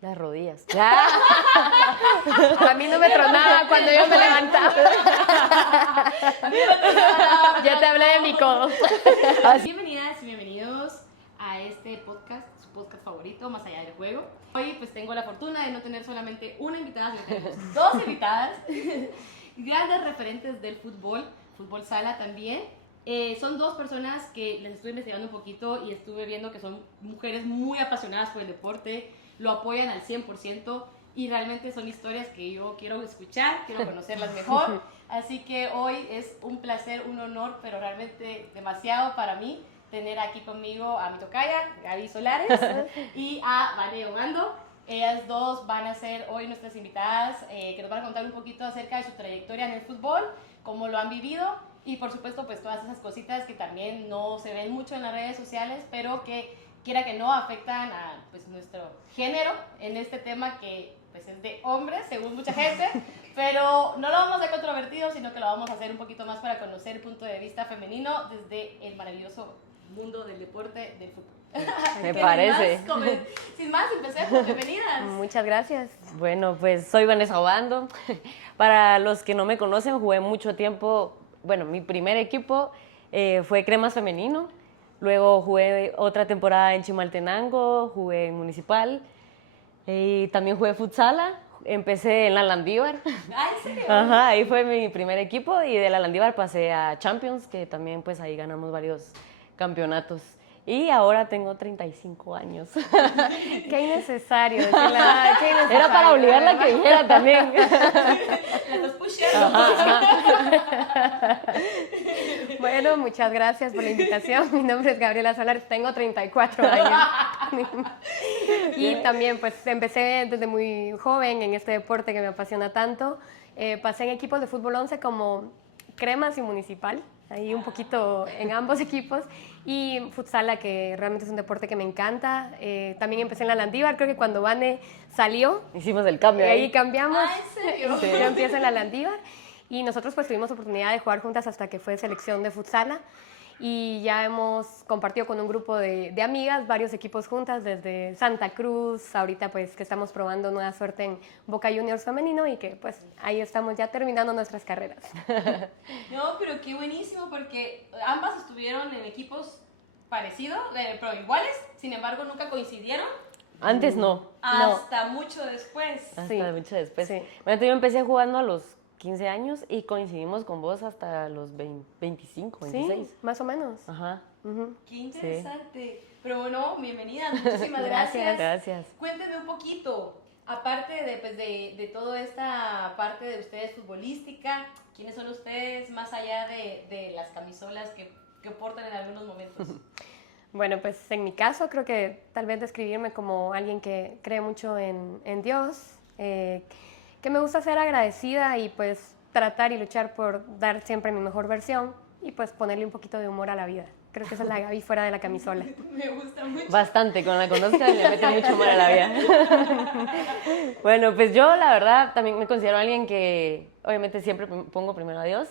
Las rodillas. A mí no me tronaba cuando yo me levantaba. Ya te hablé de mi codo. Bienvenidas y bienvenidos a este podcast, su podcast favorito, Más allá del juego. Hoy pues tengo la fortuna de no tener solamente una invitada, sino que tenemos dos invitadas, grandes referentes del fútbol sala también. Son dos personas que les estuve investigando un poquito y estuve viendo que son mujeres muy apasionadas por el deporte, lo apoyan al 100% y realmente son historias que yo quiero escuchar, quiero conocerlas mejor. Así que hoy es un placer, un honor, pero realmente demasiado para mí tener aquí conmigo a mi tocaya, Gaby Solares, y a Vane Obando. Ellas dos van a ser hoy nuestras invitadas, que nos van a contar un poquito acerca de su trayectoria en el fútbol, cómo lo han vivido y por supuesto pues todas esas cositas que también no se ven mucho en las redes sociales, pero que quiera que no afectan a pues, nuestro género en este tema que pues, es de hombres, según mucha gente, pero no lo vamos a hacer controvertido, sino que lo vamos a hacer un poquito más para conocer el punto de vista femenino desde el maravilloso mundo del deporte del fútbol. Me parece. Sin más, empecemos. Bienvenidas. Muchas gracias. Bueno, pues soy Vanessa Obando. Para los que no me conocen, jugué mucho tiempo. Bueno, mi primer equipo fue Cremas Femenino. Luego jugué otra temporada en Chimaltenango, jugué en Municipal. Y también jugué futsala. Empecé en la Landívar. ¿Ah, en serio? Ajá, ahí fue mi primer equipo. Y de la Landívar pasé a Champions, que también pues ahí ganamos varios campeonatos. Y ahora tengo 35 años. Qué innecesario. Qué innecesario. Era para obligarla a que dijera también. La estás pusheando. Bueno, muchas gracias por la invitación. Mi nombre es Gabriela Solares, tengo 34 años. Y también pues empecé desde muy joven en este deporte que me apasiona tanto. Pasé en equipos de fútbol 11 como Cremas y Municipal, ahí un poquito en ambos equipos, y futsala, que realmente es un deporte que me encanta. También empecé en la Landívar, creo que cuando Vane salió, Hicimos el cambio ahí cambiamos. ¿Ah, en serio? Sí. Yo empiezo en la Landívar y nosotros pues tuvimos oportunidad de jugar juntas hasta que fue selección de futsala y ya hemos compartido con un grupo de amigas varios equipos juntas desde Santa Cruz, ahorita pues que estamos probando nueva suerte en Boca Juniors femenino y que pues ahí estamos ya terminando nuestras carreras. No, pero qué buenísimo porque ambas estuvieron en equipos parecidos, pero iguales, sin embargo nunca coincidieron Antes no. hasta mucho después. Hasta Sí. mucho después. Sí. Bueno, yo empecé jugando a los 15 años y coincidimos con vos hasta los 25, 26. Sí, más o menos. Ajá. Ujú. Qué interesante. Pero bueno, bienvenida, muchísimas gracias. Gracias. Cuéntenme un poquito, aparte de toda esta parte de ustedes futbolística, ¿quiénes son ustedes más allá de las camisolas que portan en algunos momentos? Bueno, pues en mi caso creo que tal vez describirme como alguien que cree mucho en Dios, que me gusta ser agradecida y pues tratar y luchar por dar siempre mi mejor versión y pues ponerle un poquito de humor a la vida. Creo que esa es la Gaby fuera de la camisola. Me gusta mucho. Bastante, con la conozca le mete mucho mal a la vida. Bueno, pues yo la verdad también me considero alguien que obviamente siempre pongo primero a Dios.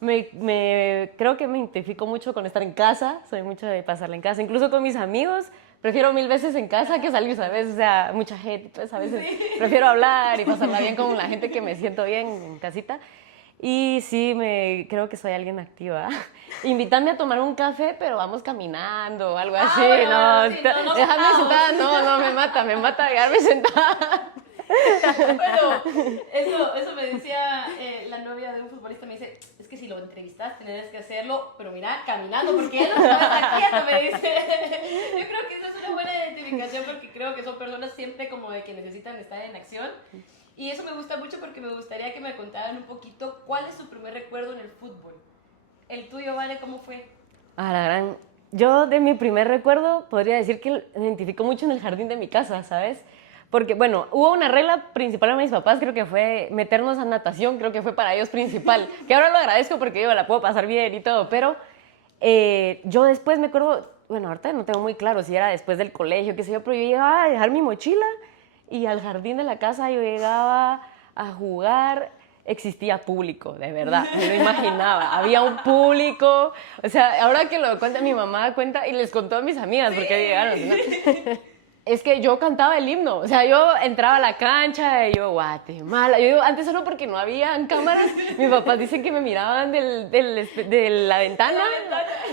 Creo que me identifico mucho con estar en casa, soy mucho de pasarla en casa, incluso con mis amigos. Prefiero 1000 veces en casa que salir, ¿sabes? O sea, mucha gente, pues a veces prefiero hablar y pasarla bien con la gente que me siento bien en casita. Y sí, creo que soy alguien activa. Invítame a tomar un café, pero vamos caminando o algo así. Bueno, No, sí, no déjame sentados. sentada. No, me mata dejarme sentada. Bueno, eso me decía la novia de un futbolista, me dice, es que si lo entrevistas tendrías que hacerlo, pero mira, caminando, porque él no se va a estar quieto, me dice. Yo creo que eso es una buena identificación porque creo que son personas siempre como de que necesitan estar en acción. Y eso me gusta mucho porque me gustaría que me contaran un poquito cuál es su primer recuerdo en el fútbol. El tuyo, Vale, ¿cómo fue? A la gran... Yo de mi primer recuerdo podría decir que me identifico mucho en el jardín de mi casa, ¿sabes? Porque, bueno, hubo una regla principal a mis papás, creo que fue meternos a natación, creo que fue para ellos principal, que ahora lo agradezco porque yo la puedo pasar bien y todo, pero yo después me acuerdo, bueno, ahorita no tengo muy claro si era después del colegio, qué sé yo, pero yo llegaba a dejar mi mochila y al jardín de la casa yo llegaba a jugar. Existía público, de verdad, me lo imaginaba, había un público, o sea, ahora que lo cuenta mi mamá, cuenta y les contó a mis amigas, porque llegaron, ¿no? Es que yo cantaba el himno, o sea, yo entraba a la cancha y yo, Guatemala. Yo digo, antes solo porque no habían cámaras, mis papás dicen que me miraban de la ventana.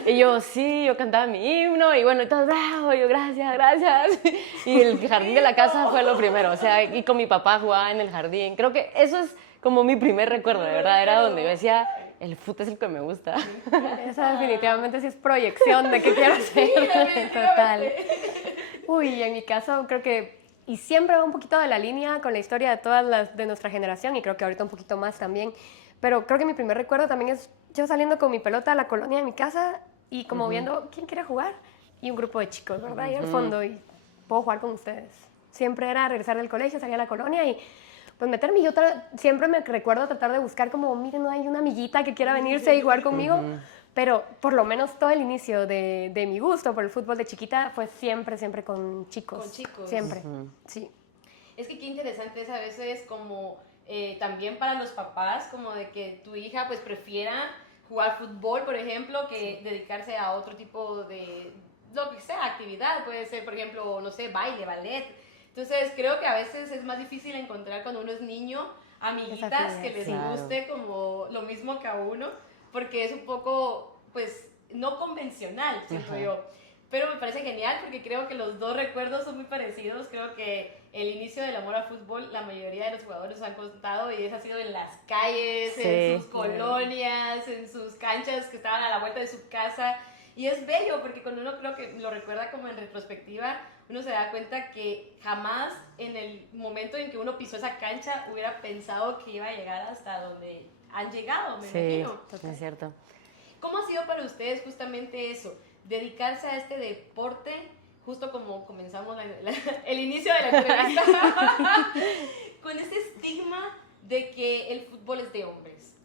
Y yo, sí, yo cantaba mi himno y bueno, y todo, bravo, y yo, gracias, gracias. Y el jardín de la casa fue lo primero, o sea, y con mi papá jugaba en el jardín. Creo que eso es como mi primer recuerdo, de verdad, era donde yo decía, el fútbol es el que me gusta. Esa definitivamente sí es proyección de qué quiero ser. Total. Uy, en mi caso creo que, y siempre va un poquito de la línea con la historia de todas las de nuestra generación, y creo que ahorita un poquito más también, pero creo que mi primer recuerdo también es yo saliendo con mi pelota a la colonia de mi casa y como viendo quién quiere jugar, y un grupo de chicos, ¿verdad? Y al fondo, y puedo jugar con ustedes. Siempre era regresar del colegio, salir a la colonia y pues meterme. Yo siempre me recuerdo tratar de buscar como, miren, no hay una amiguita que quiera venirse y jugar conmigo. Pero por lo menos todo el inicio de mi gusto por el fútbol de chiquita fue siempre, siempre con chicos. Con chicos. Siempre, sí. Es que qué interesante es a veces como también para los papás, como de que tu hija pues prefiera jugar fútbol, por ejemplo, que dedicarse a otro tipo de, lo que sea, actividad. Puede ser, por ejemplo, no sé, baile, ballet. Entonces creo que a veces es más difícil encontrar cuando uno es niño amiguitas que les guste como lo mismo que a uno, porque es un poco, pues, no convencional, siento yo. Pero me parece genial porque creo que los dos recuerdos son muy parecidos. Creo que el inicio del amor al fútbol, la mayoría de los jugadores han contado, y eso ha sido en las calles, en sus colonias, en sus canchas que estaban a la vuelta de su casa. Y es bello porque cuando uno creo que lo recuerda como en retrospectiva, uno se da cuenta que jamás en el momento en que uno pisó esa cancha hubiera pensado que iba a llegar hasta donde han llegado, me imagino. Sí, es cierto. ¿Cómo ha sido para ustedes justamente eso? Dedicarse a este deporte, justo como comenzamos el inicio de la entrevista, con ese estigma de que el fútbol es de hombres.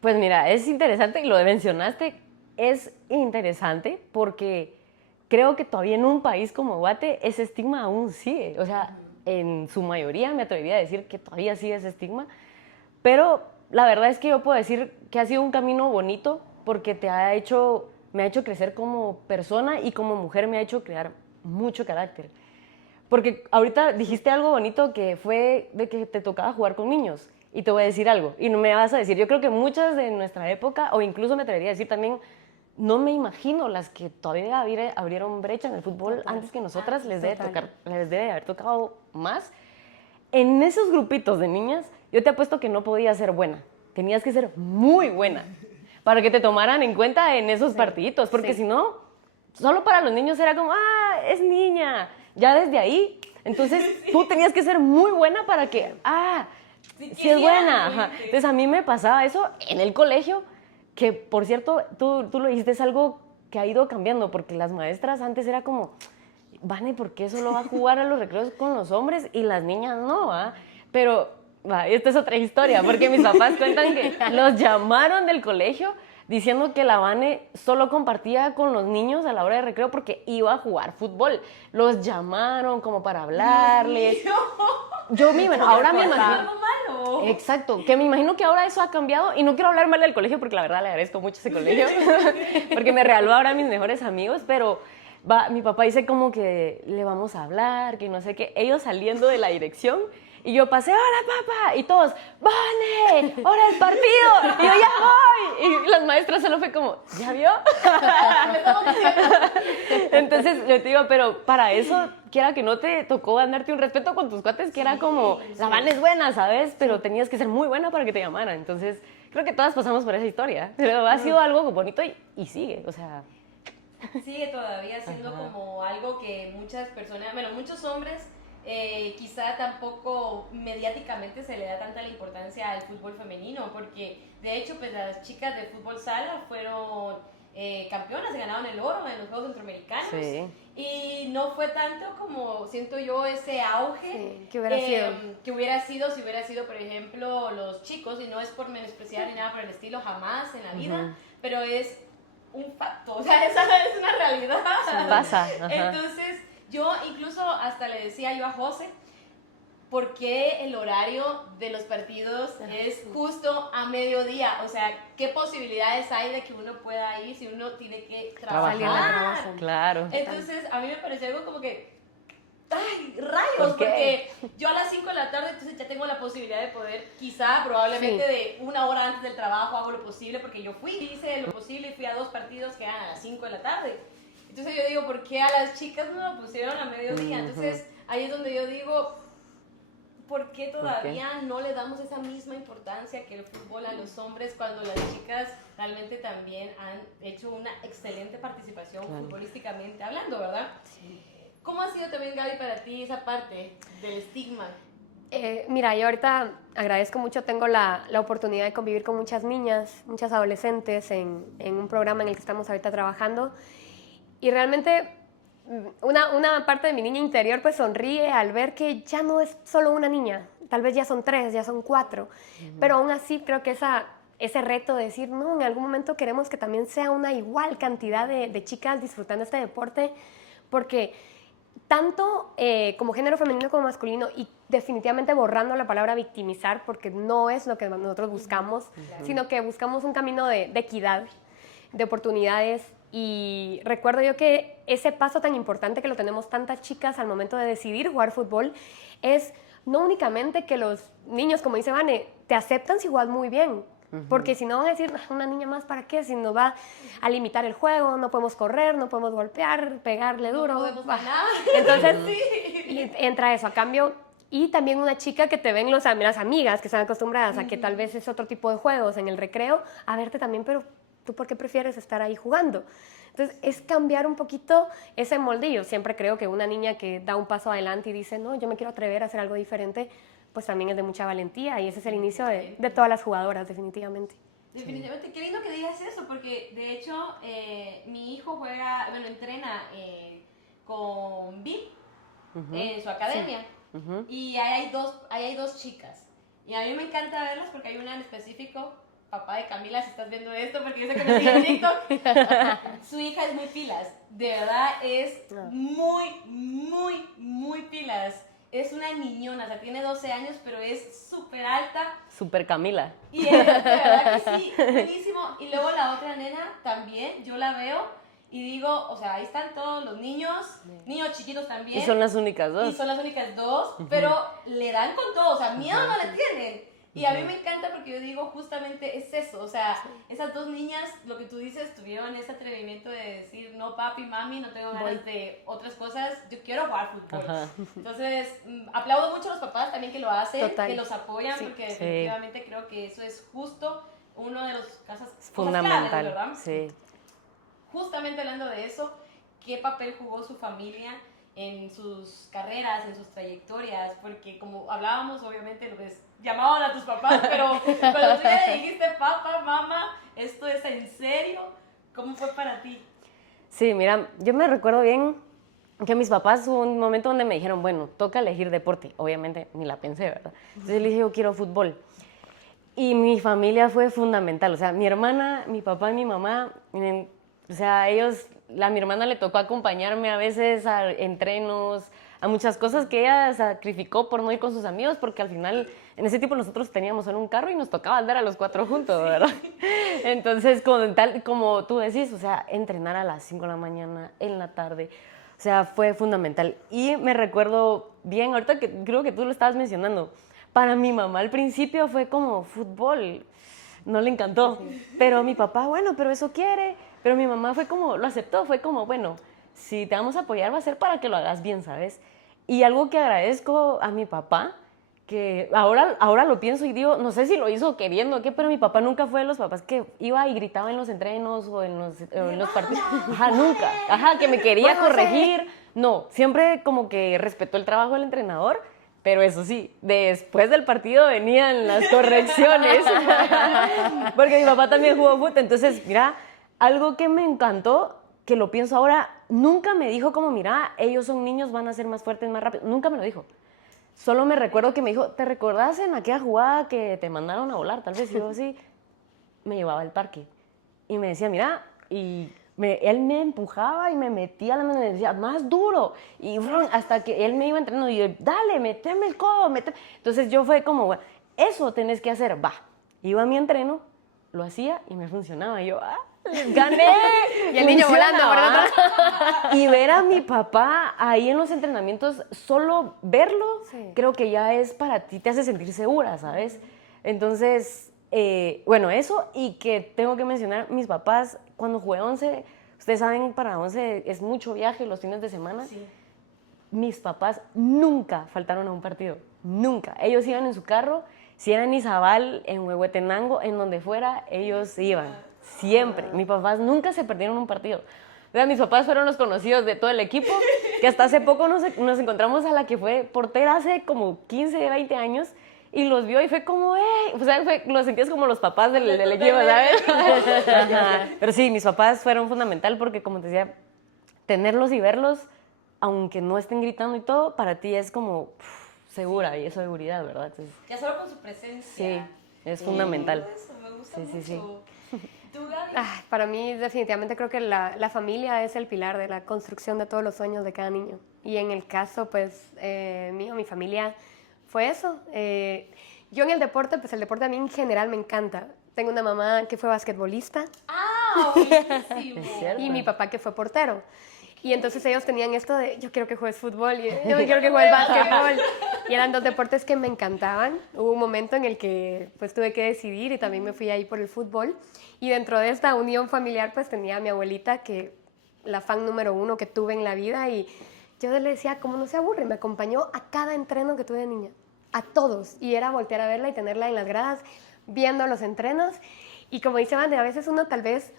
Pues mira, es interesante, lo mencionaste, es interesante porque creo que todavía en un país como Guate ese estigma aún sigue. O sea, en su mayoría me atrevería a decir que todavía sigue ese estigma, pero la verdad es que yo puedo decir que ha sido un camino bonito porque me ha hecho crecer como persona, y como mujer me ha hecho crear mucho carácter. Porque ahorita dijiste algo bonito que fue de que te tocaba jugar con niños, y te voy a decir algo, y no me vas a decir, yo creo que muchas de nuestra época, o incluso me atrevería a decir también, no me imagino las que todavía abrieron brecha en el fútbol antes que nosotras, les debe haber tocado más. En esos grupitos de niñas, yo te apuesto que no podías ser buena, tenías que ser muy buena para que te tomaran en cuenta en esos partiditos, porque si no, solo para los niños era como, es niña, ya desde ahí. Entonces tú tenías que ser muy buena para que, sí es buena. Ajá. Entonces a mí me pasaba eso en el colegio, que por cierto, tú lo dijiste, es algo que ha ido cambiando, porque las maestras antes era como, Vane, ¿por qué solo va a jugar a los recreos con los hombres y las niñas no? Pero esta es otra historia, porque mis papás cuentan que los llamaron del colegio diciendo que la Vane solo compartía con los niños a la hora de recreo porque iba a jugar fútbol. Los llamaron como para hablarles. Ahora me imagino. Exacto, que me imagino que ahora eso ha cambiado, y no quiero hablar mal del colegio porque la verdad le agradezco mucho ese colegio, porque me regaló ahora a mis mejores amigos, pero mi papá dice como que le vamos a hablar, que no sé qué, ellos saliendo de la dirección, y yo pasé, hola papá, y todos, Vane, hora del partido, y yo ya voy, y las maestras solo fue como, ¿ya vio? Entonces yo te digo, pero para eso, quiera que no, te tocó ganarte un respeto con tus cuates, que era como, la Vane es buena, ¿sabes? Pero tenías que ser muy buena para que te llamaran. Entonces creo que todas pasamos por esa historia, pero ha sido algo bonito y sigue, o sea. Sigue todavía siendo como algo que muchas personas, bueno, muchos hombres, quizá tampoco mediáticamente se le da tanta la importancia al fútbol femenino, porque de hecho pues las chicas de fútbol sala fueron campeonas, ganaron el oro en los Juegos Centroamericanos, y no fue tanto como siento yo ese auge que hubiera sido si hubiera sido por ejemplo los chicos, y no es por menospreciar ni nada por el estilo, jamás en la vida, pero es un facto, o sea, esa es una realidad. Pasa. Entonces, yo incluso hasta le decía yo a José, ¿por qué el horario de los partidos es justo a mediodía? O sea, ¿qué posibilidades hay de que uno pueda ir si uno tiene que trabajar? Claro. Entonces, a mí me pareció algo como que ay, rayos, ¿Por qué? porque yo a las 5 de la tarde entonces ya tengo la posibilidad de poder, quizá, probablemente de una hora antes del trabajo hago lo posible, porque yo hice lo posible y fui a 2 partidos que eran a las 5 de la tarde. Entonces yo digo, ¿por qué a las chicas no lo pusieron a mediodía? Entonces ahí es donde yo digo, ¿por qué todavía no le damos esa misma importancia que el fútbol a los hombres cuando las chicas realmente también han hecho una excelente participación futbolísticamente hablando, ¿verdad? Sí. ¿Cómo ha sido también, Gaby, para ti esa parte del estigma? Mira, yo ahorita agradezco mucho, tengo la oportunidad de convivir con muchas niñas, muchas adolescentes en un programa en el que estamos ahorita trabajando y realmente una parte de mi niña interior pues sonríe al ver que ya no es solo una niña, tal vez ya son 3, ya son 4, pero aún así creo que ese reto de decir, no, en algún momento queremos que también sea una igual cantidad de chicas disfrutando este deporte, porque tanto como género femenino como masculino, y definitivamente borrando la palabra victimizar, porque no es lo que nosotros buscamos, sino que buscamos un camino de equidad, de oportunidades. Y recuerdo yo que ese paso tan importante que lo tenemos tantas chicas al momento de decidir jugar fútbol es no únicamente que los niños, como dice Vane, te aceptan si juegas muy bien, porque si no van a decir, una niña más, ¿para qué? Si nos va a limitar el juego, no podemos correr, no podemos golpear, pegarle duro. No podemos ganar. Entonces, entra eso a cambio. Y también una chica que te ven las amigas que están acostumbradas a que tal vez es otro tipo de juegos en el recreo, a verte también, pero ¿tú por qué prefieres estar ahí jugando? Entonces, es cambiar un poquito ese molde. Yo siempre creo que una niña que da un paso adelante y dice, no, yo me quiero atrever a hacer algo diferente, pues también es de mucha valentía y ese es el inicio de todas las jugadoras, definitivamente. Definitivamente, qué lindo que digas eso, porque de hecho mi hijo entrena con Bill en su academia y ahí hay dos chicas y a mí me encanta verlas porque hay una en específico, papá de Camila, si estás viendo esto, porque yo sé que me sigue en TikTok, su hija es muy pilas, de verdad es muy pilas. Es una niñona, o sea, tiene 12 años, pero es súper alta. Súper Camila. Y es, de verdad que sí, buenísimo. Y luego la otra nena también, yo la veo y digo, o sea, ahí están todos los niños chiquitos también. Y son las únicas 2. Y son las únicas 2, pero le dan con todo, o sea, miedo no le tienen. Y a mí me encanta porque yo digo, justamente es eso, o sea, esas 2 niñas, lo que tú dices, tuvieron ese atrevimiento de decir, no papi, mami, no tengo ganas de otras cosas, yo quiero jugar fútbol. Entonces, aplaudo mucho a los papás también que lo hacen, que los apoyan, porque definitivamente creo que eso es justo uno de los casos fundamental, claves, ¿verdad? Sí. Justamente hablando de eso, ¿qué papel jugó su familia en sus carreras, en sus trayectorias? Porque como hablábamos, obviamente, pues, llamaban a tus papás, pero cuando tú ya le dijiste, papá, mamá, ¿esto es en serio? ¿Cómo fue para ti? Sí, mira, yo me recuerdo bien que mis papás hubo un momento donde me dijeron, bueno, toca elegir deporte. Obviamente ni la pensé, ¿verdad? Entonces le dije, yo quiero fútbol. Y mi familia fue fundamental, o sea, mi hermana, mi papá y mi mamá, o sea, a mi hermana le tocó acompañarme a veces a entrenos, a muchas cosas que ella sacrificó por no ir con sus amigos, porque al final, en ese tiempo nosotros teníamos solo un carro y nos tocaba andar a los 4 juntos, ¿verdad? Entonces, como tú decís, o sea, entrenar a las 5 de la mañana, en la tarde, o sea, fue fundamental. Y me recuerdo bien, ahorita que creo que tú lo estabas mencionando, para mi mamá al principio fue como fútbol, no le encantó, pero mi papá, bueno, pero eso quiere, pero mi mamá fue como, lo aceptó, fue como, bueno, si te vamos a apoyar va a ser para que lo hagas bien, ¿sabes? Y algo que agradezco a mi papá, que ahora lo pienso y digo, no sé si lo hizo queriendo o qué, pero mi papá nunca fue de los papás que iba y gritaba en los entrenos o en los partidos. Ajá, nunca. Ajá, que me quería corregir. No, siempre como que respetó el trabajo del entrenador, pero eso sí, después del partido venían las correcciones. Porque mi papá también jugó fútbol. Entonces, mira, algo que me encantó, que lo pienso ahora, nunca me dijo como, mira, ellos son niños, van a ser más fuertes, más rápidos. Nunca me lo dijo. Solo me recuerdo que me dijo, ¿te recordás en aquella jugada que te mandaron a volar? Tal vez yo sí. Me llevaba al parque y me decía, mira, y él me empujaba y me metía la mano y me decía, más duro. Y hasta que él me iba entrenando y yo, dale, méteme el codo, méteme. Entonces yo fue como, bueno, eso tenés que hacer, va. Iba a mi entreno, lo hacía y me funcionaba. Y yo, ¡Gané! Y el niño volando por el otro otro. Y ver a mi papá ahí en los entrenamientos, solo verlo, Sí. creo que ya es para ti, te hace sentir segura, ¿sabes? Entonces, bueno, eso, y que tengo que mencionar, mis papás, cuando jugué 11, ustedes saben, para 11 es mucho viaje los fines de semana. Sí. Mis papás nunca faltaron a un partido, nunca. Ellos iban en su carro, si era en Izabal, en Huehuetenango, en donde fuera, ellos iban, siempre. Mis papás nunca se perdieron un partido. O sea, mis papás fueron los conocidos de todo el equipo, que hasta hace poco nos encontramos a la que fue portera hace como 15, 20 años, y los vio y fue como, o sea, los sentías como los papás del equipo, ¿sabes? Ajá. Pero sí, mis papás fueron fundamental porque, como te decía, tenerlos y verlos, aunque no estén gritando y todo, para ti es como segura, y eso es seguridad, ¿verdad? Entonces, Ya solo con su presencia. sí, es fundamental. Eso me gusta Sí, sí, mucho. ¿Tú, Gaby? Ah, para mí, definitivamente creo que la familia es el pilar de la construcción de todos los sueños de cada niño. Y en el caso, pues, mío, mi familia, fue eso. Yo en el deporte, pues el deporte a mí en general me encanta. Tengo una mamá que fue basquetbolista ¡Ah, buenísimo! Es cierto. y mi papá que fue portero. Y entonces ellos tenían esto de, yo quiero que juegues fútbol, y yo quiero que juegues básquetbol. Y eran dos deportes que me encantaban. Hubo un momento en el que pues tuve que decidir y también me fui ahí por el fútbol. Y dentro de esta unión familiar pues tenía a mi abuelita, que la fan número 1 que tuve en la vida. Y yo le decía, ¿cómo no se aburre? Me acompañó a cada entreno que tuve de niña, a todos. Y era voltear a verla y tenerla en las gradas, viendo los entrenos. Y como dice Vande, a veces uno tal vez...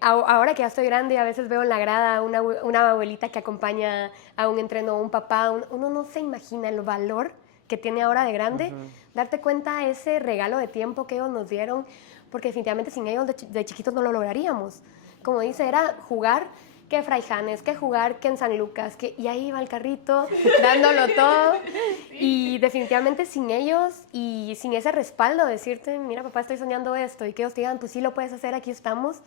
ahora que ya estoy grande, a veces veo en la grada una abuelita que acompaña a un entreno, un papá, uno no se imagina el valor que tiene ahora de grande, darte cuenta ese regalo de tiempo que ellos nos dieron, porque definitivamente sin ellos de chiquitos no lo lograríamos. Como dice, era jugar que Fray Janes, que jugar que en San Lucas, y ahí iba el carrito dándolo todo. Y definitivamente sin ellos y sin ese respaldo, decirte, mira papá, estoy soñando esto, y que ellos te digan, pues sí lo puedes hacer, aquí estamos.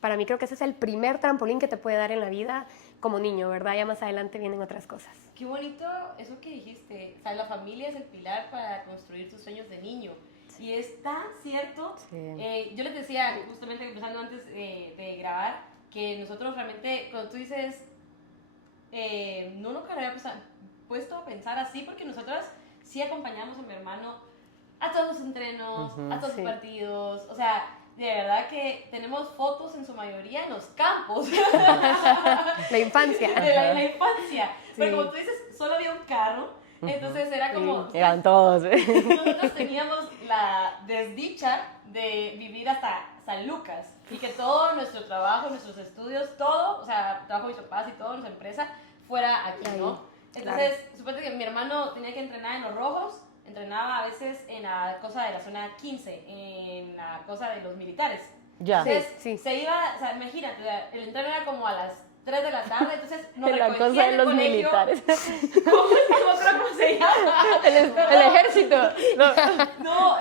Para mí creo que ese es el primer trampolín que te puede dar en la vida como niño, ¿verdad? Ya más adelante vienen otras cosas. Qué bonito eso que dijiste. O sea, la familia es el pilar para construir tus sueños de niño. Y es tan cierto. Sí. Yo les decía, justamente empezando antes de grabar, que nosotros realmente, cuando tú dices, no lo había puesto a pensar así, porque nosotras sí acompañamos a mi hermano a todos los entrenos, a todos sí. los partidos. O sea, de verdad que tenemos fotos en su mayoría en los campos. La infancia. de la infancia. Pero Sí. como tú dices, solo había un carro, entonces era como... Eran todos, Nosotros teníamos la desdicha de vivir hasta San Lucas y que todo nuestro trabajo, nuestros estudios, todo, o sea, trabajo de mis papás y toda nuestra empresa fuera aquí, Ahí, ¿no? Entonces, suponte que mi hermano tenía que entrenar en Los Rojos, entrenaba a veces en la cosa de la zona 15, en la cosa de los militares. Ya. Entonces, Sí. se iba, o sea, imagínate, el entreno era como a las 3 de la tarde, entonces nos En la recogían cosa de del los colegio. militares. ¿Cómo se llama? El ejército. No, No,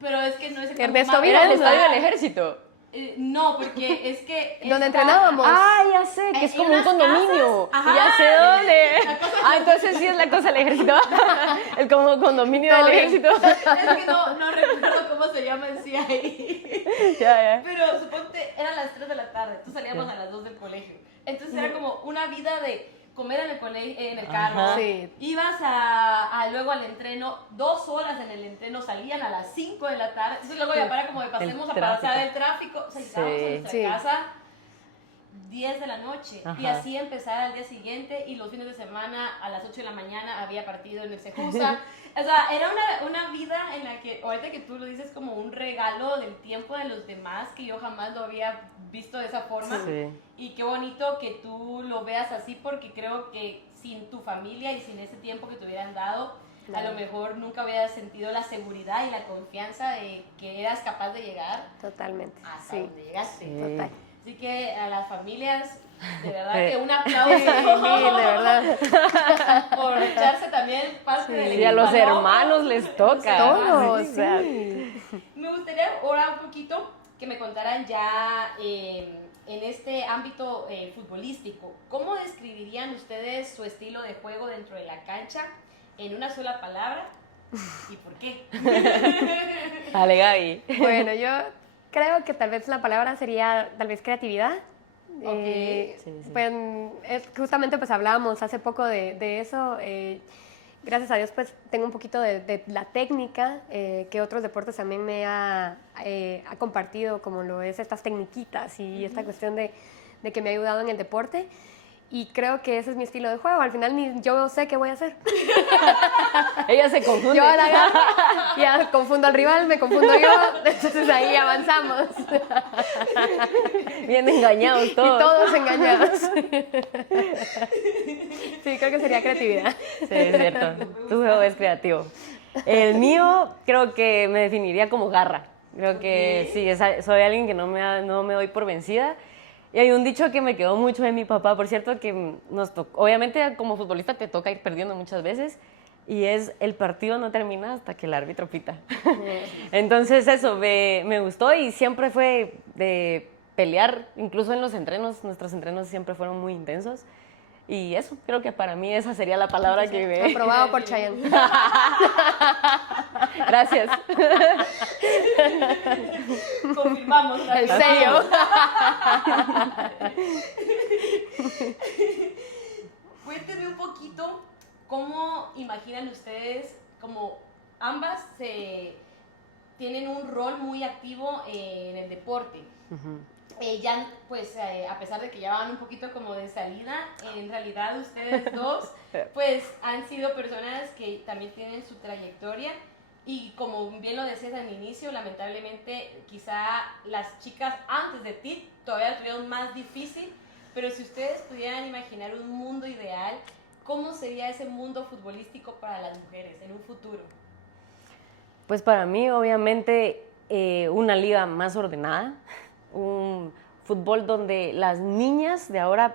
pero es que no es el Ernesto campo era el Vila, estadio del ejército. no, porque es que... Donde está- entrenábamos. Ah, ya sé, que es En como un unas condominio. casas, ajá, Ya sé dónde. la cosa- Ah, entonces sí es la cosa del ejército. El como condominio Todo del bien. ejército. Es que no recuerdo cómo se llama en sí ahí. Ya. Pero suponte, eran las 3 de la tarde, entonces salíamos a las 2 del colegio. Entonces era como una vida de comer en el colegio, en el carro. Ajá. Sí. Ibas luego al entreno, 2 horas en el entreno, salían a las 5 de la tarde. Entonces luego ya para como de pasemos a tráfico. pasar el tráfico. O sea, llegábamos a nuestra Sí. casa 10 de la noche. Y Ajá. así empezar al día siguiente. Y los fines de semana a las 8 de la mañana había partido en el Sejusa. O sea, era una vida en la que, ahorita que tú lo dices como un regalo del tiempo de los demás, que yo jamás lo había visto de esa forma. Sí. Y qué bonito que tú lo veas así, porque creo que sin tu familia y sin ese tiempo que te hubieran dado, a lo mejor nunca hubieras sentido la seguridad y la confianza de que eras capaz de llegar Totalmente. hasta Sí. donde llegaste. Sí. Total. Así que a las familias, de verdad Sí. que un aplauso Sí, de verdad. por echarse también parte del Sí, a los equipo, ¿no? hermanos les toca. Todos, O sea, Me gustaría ahora un poquito que me contaran ya en este ámbito futbolístico. ¿Cómo describirían ustedes su estilo de juego dentro de la cancha en una sola palabra? ¿Y por qué? Dale, Gaby. Bueno, yo Creo que tal vez la palabra sería tal vez creatividad. Ok. Sí. Pues justamente pues hablábamos hace poco de eso. Gracias a Dios pues tengo un poquito de la técnica que otros deportes también me ha compartido, como lo es estas tecniquitas y esta cuestión de que me ha ayudado en el deporte. Y creo que ese es mi estilo de juego. Al final ni yo sé qué voy a hacer. Ella se confunde. Yo la agarro, ya confundo al rival, me confundo yo, entonces ahí avanzamos. Bien engañados todos. Y todos engañados. Sí, creo que sería creatividad. Sí, es cierto. Tu juego es creativo. El mío creo que me definiría como garra. Creo que sí, soy alguien que no me doy por vencida. Y hay un dicho que me quedó mucho de mi papá, por cierto, que obviamente como futbolista te toca ir perdiendo muchas veces, y es: el partido no termina hasta que el árbitro pita. Entonces eso, me gustó, y siempre fue de pelear, incluso en los entrenos, nuestros entrenos siempre fueron muy intensos. Y eso, creo que para mí esa sería la palabra que me... Aprobado por Chayanne. Gracias. Confirmamos. El sello. Cuéntenme un poquito cómo imaginan ustedes, como ambas tienen un rol muy activo en el deporte. Ya, pues, a pesar de que ya van un poquito como de salida, en realidad ustedes dos, pues, han sido personas que también tienen su trayectoria, y como bien lo decías al inicio, lamentablemente, quizá las chicas antes de ti todavía lo tuvieron más difícil, pero si ustedes pudieran imaginar un mundo ideal, ¿cómo sería ese mundo futbolístico para las mujeres en un futuro? Pues para mí, obviamente, una liga más ordenada, un fútbol donde las niñas de ahora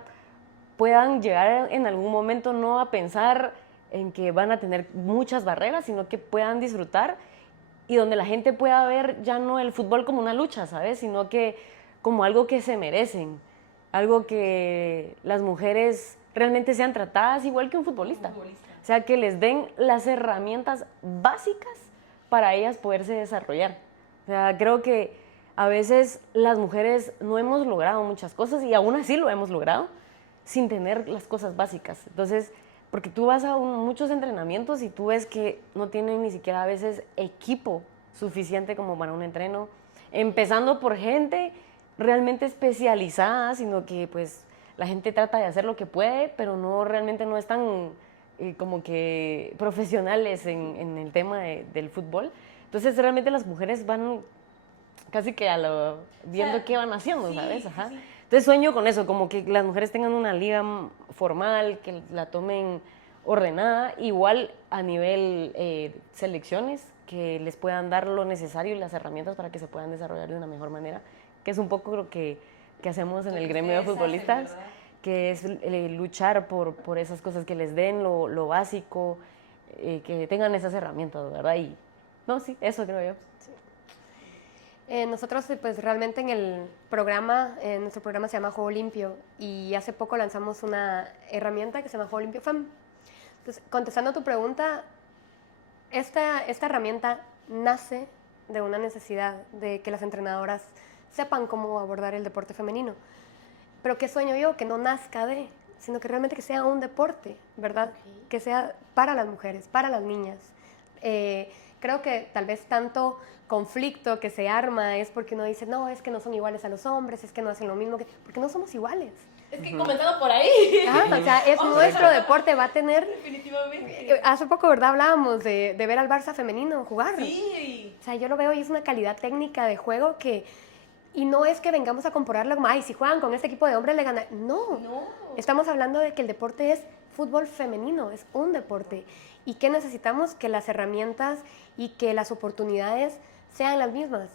puedan llegar en algún momento no a pensar en que van a tener muchas barreras, sino que puedan disfrutar, y donde la gente pueda ver ya no el fútbol como una lucha, ¿sabes? Sino que como algo que se merecen, algo que las mujeres realmente sean tratadas igual que un futbolista. O sea, que les den las herramientas básicas para ellas poderse desarrollar. O sea, creo que a veces las mujeres no hemos logrado muchas cosas, y aún así lo hemos logrado sin tener las cosas básicas. Entonces, porque tú vas a muchos entrenamientos y tú ves que no tienen ni siquiera a veces equipo suficiente como para un entreno, empezando por gente realmente especializada, sino que pues la gente trata de hacer lo que puede, pero realmente no están como que profesionales en el tema del fútbol. Entonces realmente las mujeres van casi que viendo qué van haciendo, sí, ¿sabes? Ajá. Sí. Entonces sueño con eso, como que las mujeres tengan una liga formal, que la tomen ordenada, igual a nivel selecciones, que les puedan dar lo necesario y las herramientas para que se puedan desarrollar de una mejor manera, que es un poco lo que hacemos en el gremio de futbolistas, que es luchar por esas cosas, que les den lo básico, que tengan esas herramientas, ¿verdad? Y no, sí, eso creo yo. Nosotros pues realmente en el programa, nuestro programa se llama Juego Limpio, y hace poco lanzamos una herramienta que se llama Juego Limpio FEM. Entonces, contestando a tu pregunta, esta herramienta nace de una necesidad de que las entrenadoras sepan cómo abordar el deporte femenino. Pero ¿qué sueño yo? Que no nazca sino que realmente que sea un deporte, ¿verdad? Okay. Que sea para las mujeres, para las niñas. Creo que tal vez tanto conflicto que se arma es porque uno dice, no, es que no son iguales a los hombres, es que no hacen lo mismo, porque no somos iguales. Es que comenzando por ahí. O sea, es nuestro deporte, va a tener... Definitivamente. Hace poco, ¿verdad? Hablábamos de ver al Barça femenino jugar. Sí. O sea, yo lo veo y es una calidad técnica de juego que... Y no es que vengamos a compararlo como, ay, si juegan con este equipo de hombres le ganan. No. Estamos hablando de que el deporte es fútbol femenino, es un deporte. ¿Y qué necesitamos? Que las herramientas y que las oportunidades sean las mismas.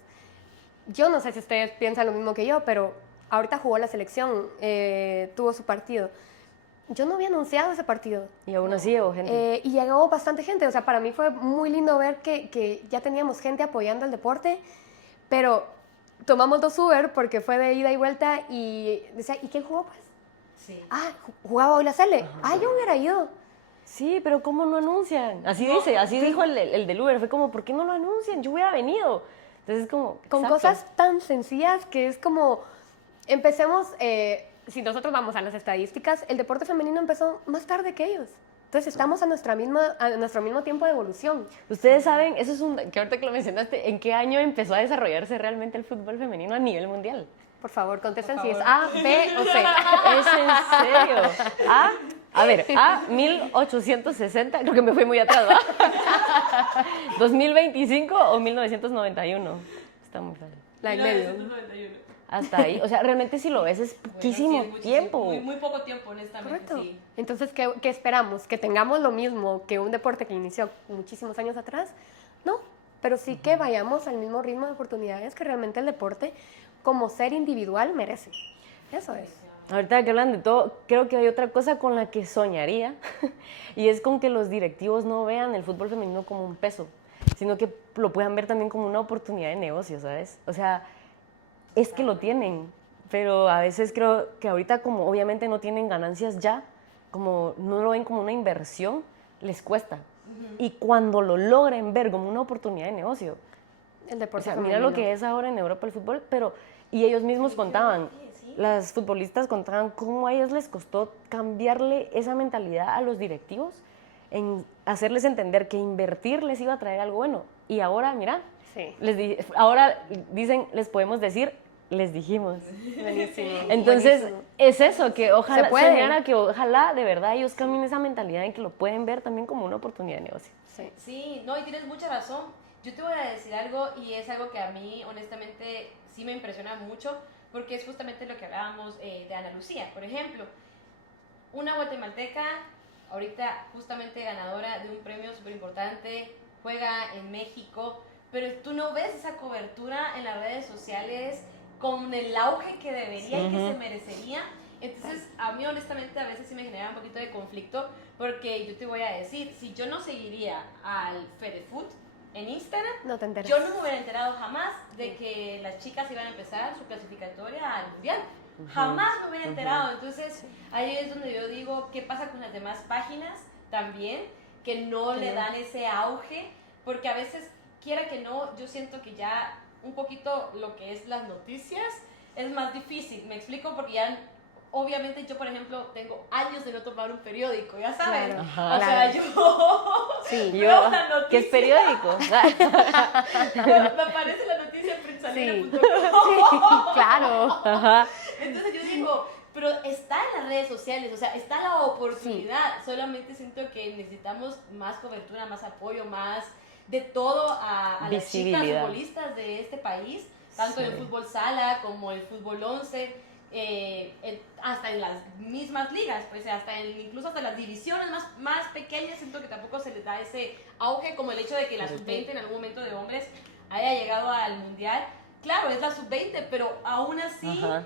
Yo no sé si ustedes piensan lo mismo que yo, pero ahorita jugó la selección, tuvo su partido. Yo no había anunciado ese partido. Y aún así llegó gente. Y llegó bastante gente. O sea, para mí fue muy lindo ver que ya teníamos gente apoyando el deporte, pero tomamos 2 Uber porque fue de ida y vuelta, y decía, ¿y quién jugó pues? Sí. Jugaba hoy la Cele. Yo hubiera ido. Sí, pero ¿cómo no anuncian? Así dijo el del Uber, fue como, ¿por qué no lo anuncian? Yo hubiera venido. Entonces es como... Con exacto. cosas tan sencillas que es como, empecemos, si nosotros vamos a las estadísticas, el deporte femenino empezó más tarde que ellos. Entonces estamos a nuestro mismo tiempo de evolución. Ustedes saben, eso es un... que ahorita que lo mencionaste, ¿en qué año empezó a desarrollarse realmente el fútbol femenino a nivel mundial? Por favor, contesten Por si es favor. A, B o C. ¿Es en serio? A ver, A, 1860, creo que me fui muy atrás, ¿va? 2025 o 1991. Está muy fácil. La en medio. 1991. Hasta ahí, o sea, realmente si lo ves es poquísimo Bueno, sí, es muchísimo, tiempo. Muy poco tiempo, honestamente, Correcto. sí. Entonces, ¿qué esperamos? ¿Que tengamos lo mismo que un deporte que inició muchísimos años atrás? No, pero sí que vayamos al mismo ritmo de oportunidades que realmente el deporte como ser individual merece. Eso es. Ahorita que hablan de todo, creo que hay otra cosa con la que soñaría y es con que los directivos no vean el fútbol femenino como un peso, sino que lo puedan ver también como una oportunidad de negocio, ¿sabes? O sea, es que lo tienen, pero a veces creo que ahorita como obviamente no tienen ganancias ya, como no lo ven como una inversión, les cuesta. Y cuando lo logren ver como una oportunidad de negocio, El o deporte sea, mira lo femenino. que es ahora en Europa el fútbol, pero y ellos mismos contaban, las futbolistas contaban cómo a ellos les costó cambiarle esa mentalidad a los directivos, en hacerles entender que invertir les iba a traer algo bueno. Y ahora, mira, Sí. ahora dicen, les podemos decir, les dijimos. Buenísimo. Entonces, buenísimo. es eso, que ojalá, Se puede. soñara que ojalá de verdad ellos cambien esa mentalidad en que lo pueden ver también como una oportunidad de negocio. Sí. Sí, no, y tienes mucha razón. Yo te voy a decir algo y es algo que a mí, honestamente, sí me impresiona mucho porque es justamente lo que hablábamos de Ana Lucía, por ejemplo. Una guatemalteca, ahorita justamente ganadora de un premio súper importante, juega en México, pero tú no ves esa cobertura en las redes sociales con el auge que debería y que se merecería. Entonces, a mí honestamente a veces sí me genera un poquito de conflicto porque yo te voy a decir, si yo no seguiría al Fedefoot en Instagram, No te enteras. yo no me hubiera enterado jamás de que las chicas iban a empezar su clasificatoria al mundial. Jamás me hubiera enterado. Entonces, ahí es donde yo digo, ¿qué pasa con las demás páginas también? Que no le dan ese auge, porque a veces, quiera que no, yo siento que ya un poquito lo que es las noticias es más difícil. Me explico, porque ya, obviamente yo, por ejemplo, tengo años de no tomar un periódico, ya sabes. Claro. Ajá. O sea, yo... Sí. veo la noticia. ¿Qué es periódico? Me aparece la noticia en prensalera.com. Claro. Ajá. Entonces yo digo, pero está en las redes sociales, o sea, está la oportunidad. Solamente siento que necesitamos más cobertura, más apoyo, más de todo a las chicas Visibilidad. futbolistas de este país, tanto Sí. en el fútbol sala como el fútbol 11, hasta en las mismas ligas, pues incluso hasta las divisiones más pequeñas, siento que tampoco se les da ese auge, como el hecho de que la sub-20 en algún momento de hombres haya llegado al mundial. Claro, es la sub-20, pero aún así, Ajá.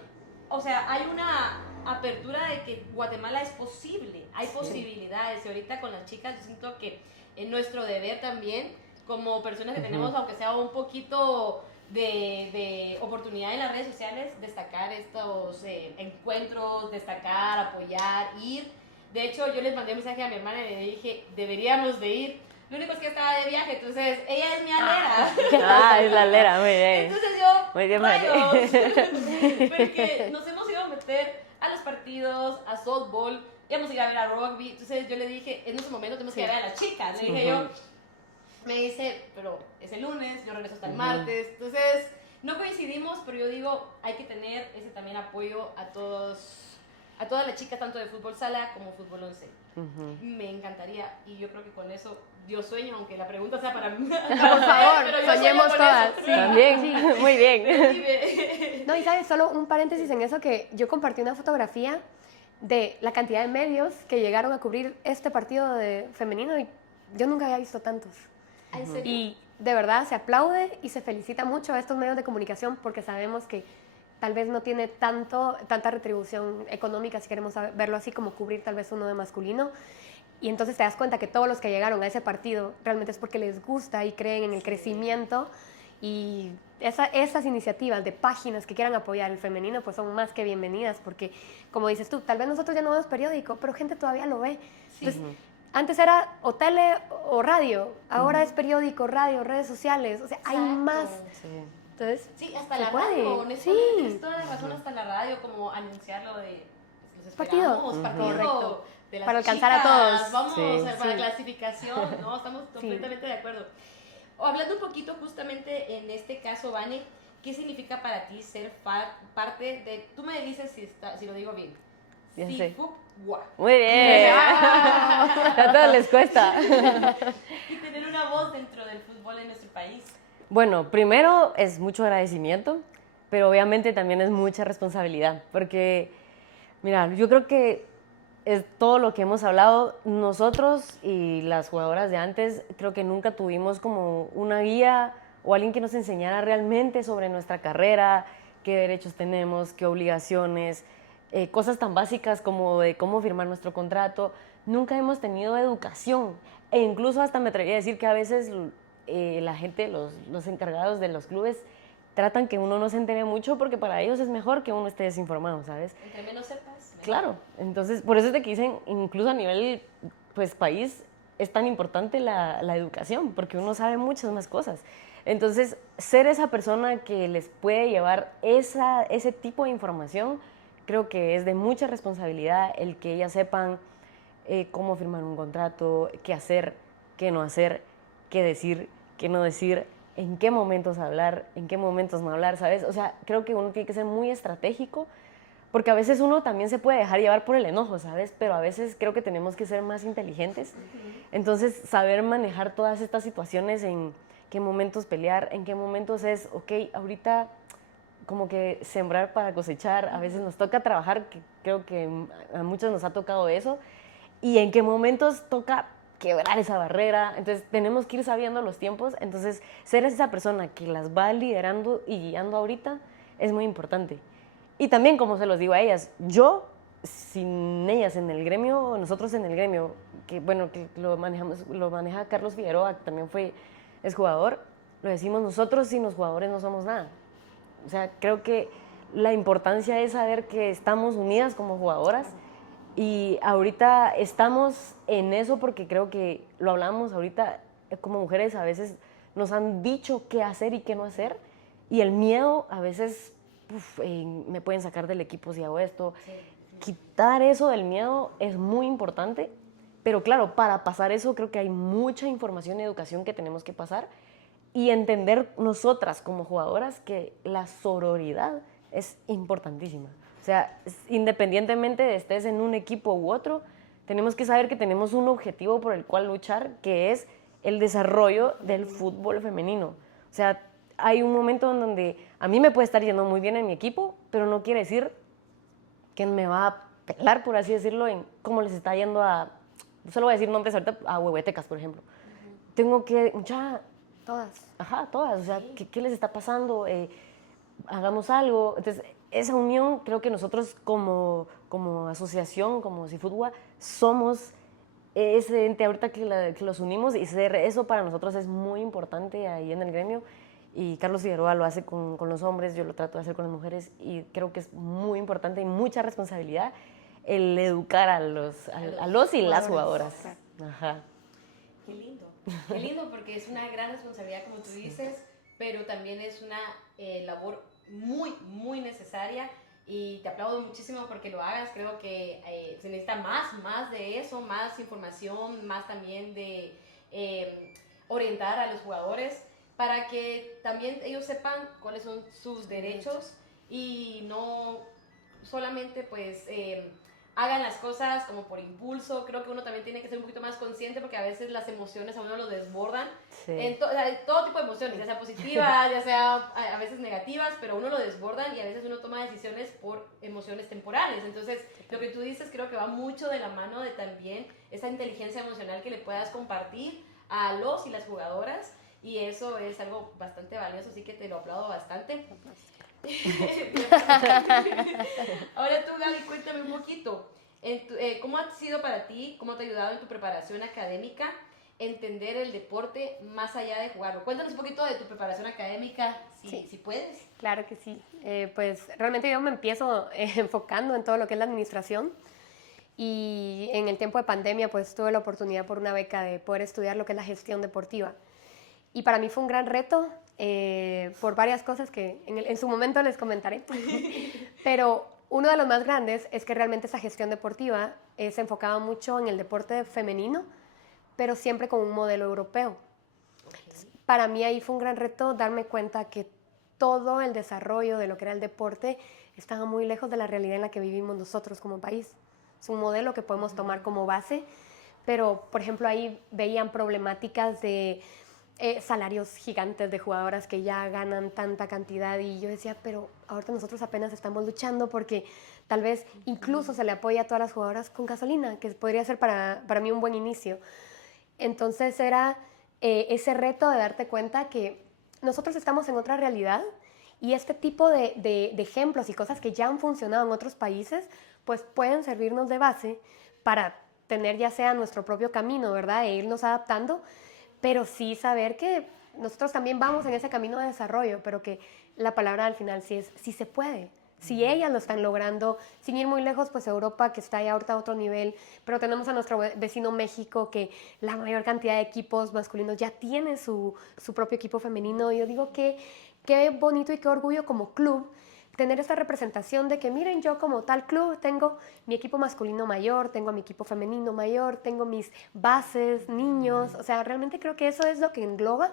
o sea, hay una apertura de que Guatemala es posible, hay posibilidades, y ahorita con las chicas yo siento que es nuestro deber también, como personas que tenemos, aunque sea un poquito de oportunidad en las redes sociales, destacar estos encuentros, destacar, apoyar, ir. De hecho, yo les mandé un mensaje a mi hermana y le dije, deberíamos de ir. Lo único es que estaba de viaje, entonces ella es mi alera. Ah, es la alera, muy bien. Entonces yo, Muy bien, Mari. rayos, porque nos hemos ido a meter a los partidos, a softball, íbamos a ir a ver a rugby, entonces yo le dije, en ese momento tenemos que ir a ver a las chicas, le dije yo, me dice, pero es el lunes, yo regreso hasta el martes, entonces no coincidimos, pero yo digo, hay que tener ese también apoyo a todas las chicas, tanto de fútbol sala como fútbol 11. Me encantaría, y yo creo que con eso yo sueño, aunque la pregunta sea para mí. Por favor, Pero yo soñemos sueño con todas. eso. Sí. También, muy bien. Vive. No, y sabes, solo un paréntesis en eso, que yo compartí una fotografía de la cantidad de medios que llegaron a cubrir este partido de femenino y yo nunca había visto tantos. ¿En serio? Y de verdad se aplaude y se felicita mucho a estos medios de comunicación porque sabemos que tal vez no tiene tanta retribución económica, si queremos verlo así, como cubrir tal vez uno de masculino. Y entonces te das cuenta que todos los que llegaron a ese partido realmente es porque les gusta y creen en el crecimiento. Y esas iniciativas de páginas que quieran apoyar el femenino pues son más que bienvenidas porque, como dices tú, tal vez nosotros ya no vemos periódico, pero gente todavía lo ve. Entonces, Antes era o tele o radio, ahora es periódico, radio, redes sociales, o sea, hay Exacto. más. Sí. Entonces, Sí, hasta se la puede. radio, honestamente, Sí. tienes toda la razón, hasta la radio, como anunciarlo de los Partido. esperamos, partido Correcto. de las Para alcanzar a chicas, todos. vamos, Sí. para Sí. clasificación, ¿no? Estamos completamente de acuerdo. O hablando un poquito justamente en este caso, Vane, ¿qué significa para ti ser parte de, tú me dices si lo digo bien, Ya sé. Sifupwa, Muy bien. A todos les cuesta. y tener una voz dentro del fútbol en nuestro país? Bueno, primero es mucho agradecimiento, pero obviamente también es mucha responsabilidad, porque, mira, yo creo que es todo lo que hemos hablado, nosotros y las jugadoras de antes, creo que nunca tuvimos como una guía o alguien que nos enseñara realmente sobre nuestra carrera, qué derechos tenemos, qué obligaciones, cosas tan básicas como de cómo firmar nuestro contrato. Nunca hemos tenido educación e incluso hasta me atrevería a decir que a veces la gente, los encargados de los clubes, tratan que uno no se entere mucho porque para ellos es mejor que uno esté desinformado, ¿sabes? Entre menos sepas, mejor. Claro, entonces por eso es de que dicen, incluso a nivel pues país, es tan importante la educación, porque uno sabe muchas más cosas. Entonces, ser esa persona que les puede llevar ese tipo de información, creo que es de mucha responsabilidad el que ellas sepan cómo firmar un contrato, qué hacer, qué no hacer, qué decir, qué no decir, en qué momentos hablar, en qué momentos no hablar, ¿sabes? O sea, creo que uno tiene que ser muy estratégico, porque a veces uno también se puede dejar llevar por el enojo, ¿sabes? Pero a veces creo que tenemos que ser más inteligentes. Entonces, saber manejar todas estas situaciones, en qué momentos pelear, en qué momentos es, ok, ahorita como que sembrar para cosechar, a veces nos toca trabajar, que creo que a muchos nos ha tocado eso, y en qué momentos toca quebrar esa barrera. Entonces tenemos que ir sabiendo los tiempos. Entonces ser esa persona que las va liderando y guiando ahorita es muy importante. Y también, como se los digo a ellas, yo sin ellas en el gremio, nosotros en el gremio, que bueno, que lo maneja Carlos Figueroa, que también es jugador, lo decimos nosotros, sin los jugadores no somos nada. O sea, creo que la importancia es saber que estamos unidas como jugadoras. Y ahorita estamos en eso porque creo que lo hablamos ahorita, como mujeres a veces nos han dicho qué hacer y qué no hacer, y el miedo a veces me pueden sacar del equipo si hago esto. Sí. Quitar eso del miedo es muy importante, pero claro, para pasar eso creo que hay mucha información y educación que tenemos que pasar y entender nosotras como jugadoras que la sororidad es importantísima. O sea, independientemente de estés en un equipo u otro, tenemos que saber que tenemos un objetivo por el cual luchar, que es el desarrollo del fútbol femenino. O sea, hay un momento en donde a mí me puede estar yendo muy bien en mi equipo, pero no quiere decir que me va a pelar, por así decirlo, en cómo les está yendo solo voy a decir nombres ahorita, a Huehuetecas, por ejemplo. Tengo que, todas. Ajá, todas. O sea, ¿qué les está pasando? Hagamos algo. Entonces, esa unión, creo que nosotros como asociación, como Sifutwa, somos ese ente ahorita que los unimos, y ser eso para nosotros es muy importante ahí en el gremio. Y Carlos Figueroa lo hace con los hombres, yo lo trato de hacer con las mujeres, y creo que es muy importante y mucha responsabilidad el educar a los y las jugadoras. Ajá. Qué lindo, porque es una gran responsabilidad, como tú dices, pero también es una labor muy, muy necesaria, y te aplaudo muchísimo porque lo hagas. Creo que se necesita más de eso, más información, más también de orientar a los jugadores para que también ellos sepan cuáles son sus derechos y no solamente pues hagan las cosas como por impulso. Creo que uno también tiene que ser un poquito más consciente, porque a veces las emociones a uno lo desbordan. Sí. En todo tipo de emociones, ya sea positivas, ya sea a veces negativas, pero uno lo desbordan y a veces uno toma decisiones por emociones temporales. Entonces, lo que tú dices creo que va mucho de la mano de también esa inteligencia emocional que le puedas compartir a los y las jugadoras, y eso es algo bastante valioso, así que te lo aplaudo bastante. Ahora tú, Gaby, cuéntame un poquito, ¿cómo ha sido para ti, cómo te ha ayudado en tu preparación académica entender el deporte más allá de jugarlo? Cuéntanos un poquito de tu preparación académica, si puedes. Claro que sí. Pues realmente yo me empiezo enfocando en todo lo que es la administración, y en el tiempo de pandemia pues tuve la oportunidad por una beca de poder estudiar lo que es la gestión deportiva. Y para mí fue un gran reto por varias cosas que en su momento les comentaré. Pero uno de los más grandes es que realmente esa gestión deportiva se enfocaba mucho en el deporte femenino, pero siempre con un modelo europeo. Entonces, para mí ahí fue un gran reto darme cuenta que todo el desarrollo de lo que era el deporte estaba muy lejos de la realidad en la que vivimos nosotros como país. Es un modelo que podemos tomar como base, pero, por ejemplo, ahí veían problemáticas de salarios gigantes de jugadoras que ya ganan tanta cantidad y yo decía, pero ahorita nosotros apenas estamos luchando porque tal vez incluso se le apoya a todas las jugadoras con gasolina, que podría ser para mí un buen inicio. Entonces era ese reto de darte cuenta que nosotros estamos en otra realidad y este tipo de ejemplos y cosas que ya han funcionado en otros países, pues pueden servirnos de base para tener ya sea nuestro propio camino, ¿verdad? E irnos adaptando, pero sí saber que nosotros también vamos en ese camino de desarrollo, pero que la palabra al final sí es, sí se puede. Si ellas lo están logrando, sin ir muy lejos, pues Europa, que está ya ahorita a otro nivel, pero tenemos a nuestro vecino México, que la mayor cantidad de equipos masculinos ya tiene su propio equipo femenino. Y yo digo que qué bonito y qué orgullo como club tener esta representación de que, miren, yo como tal club tengo mi equipo masculino mayor, tengo a mi equipo femenino mayor, tengo mis bases, niños. O sea, realmente creo que eso es lo que engloba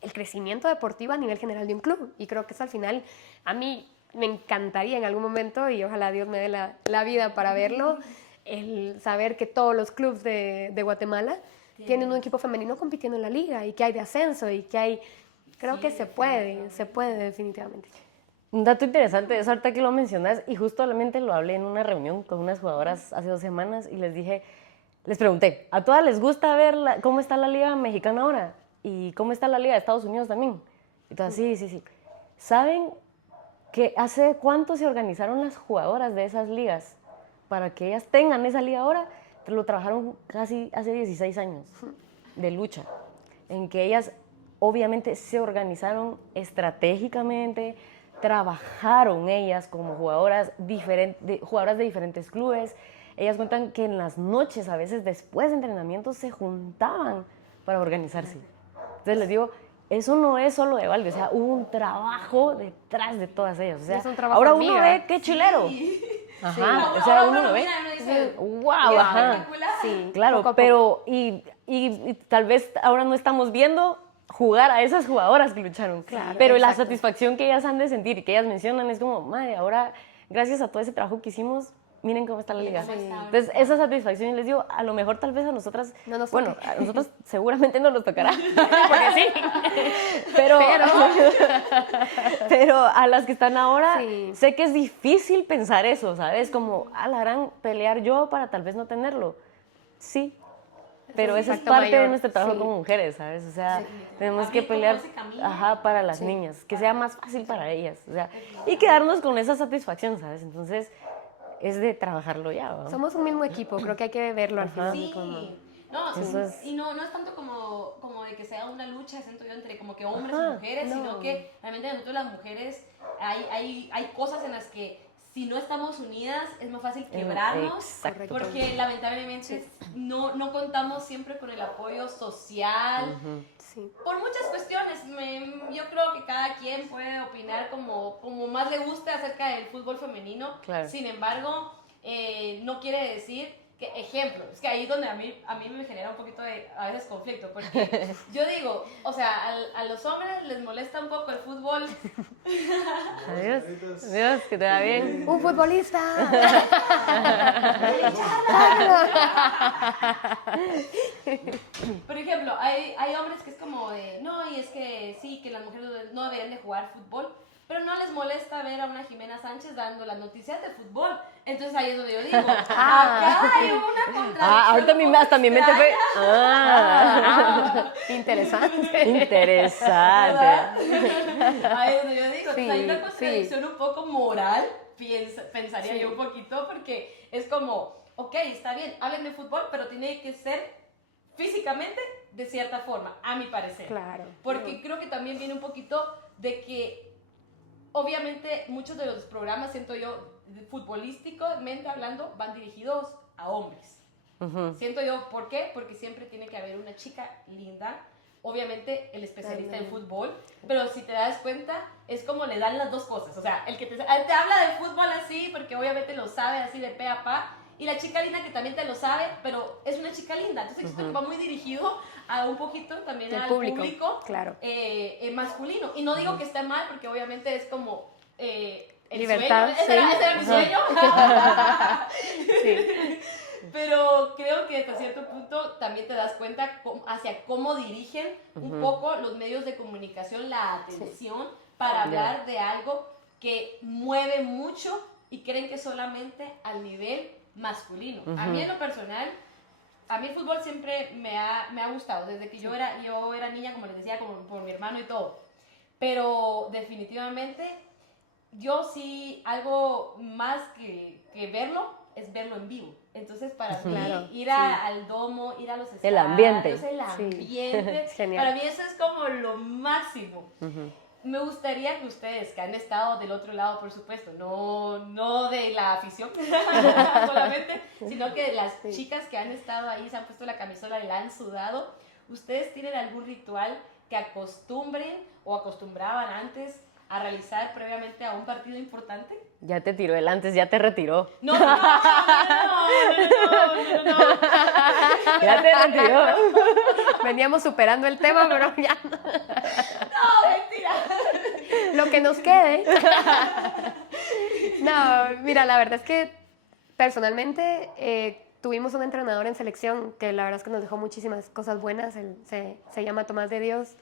el crecimiento deportivo a nivel general de un club. Y creo que eso al final, a mí me encantaría en algún momento, y ojalá Dios me dé la vida para verlo, el saber que todos los clubes de Guatemala tienen un equipo femenino compitiendo en la liga y que hay de ascenso y que hay... Creo que se puede definitivamente. Un dato interesante es ahorita que lo mencionas, y justamente lo hablé en una reunión con unas jugadoras hace 2 semanas y les pregunté, ¿a todas les gusta ver cómo está la liga mexicana ahora? ¿Y cómo está la liga de Estados Unidos también? Y todas, sí. ¿Saben que hace cuánto se organizaron las jugadoras de esas ligas para que ellas tengan esa liga ahora? Lo trabajaron casi hace 16 años de lucha, en que ellas obviamente se organizaron estratégicamente, trabajaron ellas como jugadoras de diferentes clubes. Ellas cuentan que en las noches, a veces después de entrenamientos, se juntaban para organizarse. Entonces les digo, eso no es solo de balde, o sea, hubo un trabajo detrás de todas ellas. O sea, ahora uno ve qué chilero. Sí. Ajá, Sí. o sea, uno Uno lo ve. mira y uno dice, Wow, ajá. espectacular. Sí, Claro, poco a pero y tal vez ahora no estamos viendo jugar a esas jugadoras que lucharon. Claro, pero la exacto. satisfacción que ellas han de sentir y que ellas mencionan es como, madre, ahora gracias a todo ese trabajo que hicimos, miren cómo está la liga. Sí. Entonces, esa satisfacción, les digo, a lo mejor tal vez a nosotras, No nos bueno, toque. a nosotros seguramente no nos tocará, porque sí. Pero a las que están ahora, Sí. sé que es difícil pensar eso, ¿sabes? Como, la gran pelear yo para tal vez no tenerlo. Sí, pero es eso es impacto parte de mayor, nuestro trabajo sí. como mujeres, ¿sabes? O sea, tenemos que Abrir como pelear ese camino. para las niñas, que sea más fácil para ellas, o sea, y quedarnos con esa satisfacción, ¿sabes? Entonces, es de trabajarlo ya, ¿no? Somos un mismo equipo, creo que hay que verlo al final. Sí. No, Eso es- y no es tanto como de que sea una lucha, siento yo, entre como que hombres y Ajá, mujeres, no. sino que realmente nosotros las mujeres hay cosas en las que si no estamos unidas es más fácil quebrarnos, Exacto. porque lamentablemente no contamos siempre con el apoyo social. Sí. Por muchas cuestiones, yo creo que cada quien puede opinar como más le guste acerca del fútbol femenino. Claro. Sin embargo, no quiere decir que, ejemplo, es que ahí es donde a mí me genera un poquito de, a veces, conflicto, porque yo digo, o sea, a los hombres les molesta un poco el fútbol. Adiós, adiós, que te va bien. ¡Un futbolista! Por ejemplo, hay hombres que es como de, no, y es que sí, que las mujeres no deberían de jugar fútbol, pero no les molesta ver a una Jimena Sánchez dando las noticias de fútbol. Entonces ahí es donde yo digo, acá hay una contradicción. Ahorita hasta mi mente fue, Interesante. interesante. Ahí es donde yo digo, Sí, hay una contradicción un poco moral, pensaría yo un poquito, porque es como, ok, está bien, hablen de fútbol, pero tiene que ser físicamente de cierta forma, a mi parecer. Claro. Porque creo que también viene un poquito de que, obviamente, muchos de los programas, siento yo, futbolísticamente hablando, van dirigidos a hombres. Siento yo, ¿por qué? Porque siempre tiene que haber una chica linda, obviamente el especialista en fútbol, pero si te das cuenta, es como le dan las dos cosas. O sea, el que te habla de fútbol así, porque obviamente lo sabe así de pe a pa, y la chica linda que también te lo sabe, pero es una chica linda. Entonces, siento que va muy dirigido a un poquito también al público claro. Masculino. Y no digo que esté mal, porque obviamente es como el libertad. Sueño. Ese era mi sueño. Sí. Pero creo que hasta cierto punto también te das cuenta hacia cómo dirigen un poco los medios de comunicación la atención para hablar de algo que mueve mucho y creen que solamente al nivel masculino. A mí en lo personal, a mí el fútbol siempre me ha gustado, desde que yo era niña, como les decía, como por mi hermano y todo. Pero definitivamente, yo sí, algo más que verlo, es verlo en vivo. Entonces, para mí, ir al domo, ir a los estadios, el ambiente, para mí eso es como lo máximo. Me gustaría que ustedes, que han estado del otro lado, por supuesto, no de la afición solamente, sino que de las chicas que han estado ahí, se han puesto la camisola y la han sudado, ¿ustedes tienen algún ritual que acostumbren o acostumbraban antes a realizar previamente a un partido importante? Ya te tiró el antes, ya te retiró. No. Ya te retiró. Veníamos superando el tema, pero ya no. No, mentira. Lo que nos quede. No, mira, la verdad es que personalmente tuvimos un entrenador en selección que la verdad es que nos dejó muchísimas cosas buenas. Él se llama Tomás de Dios.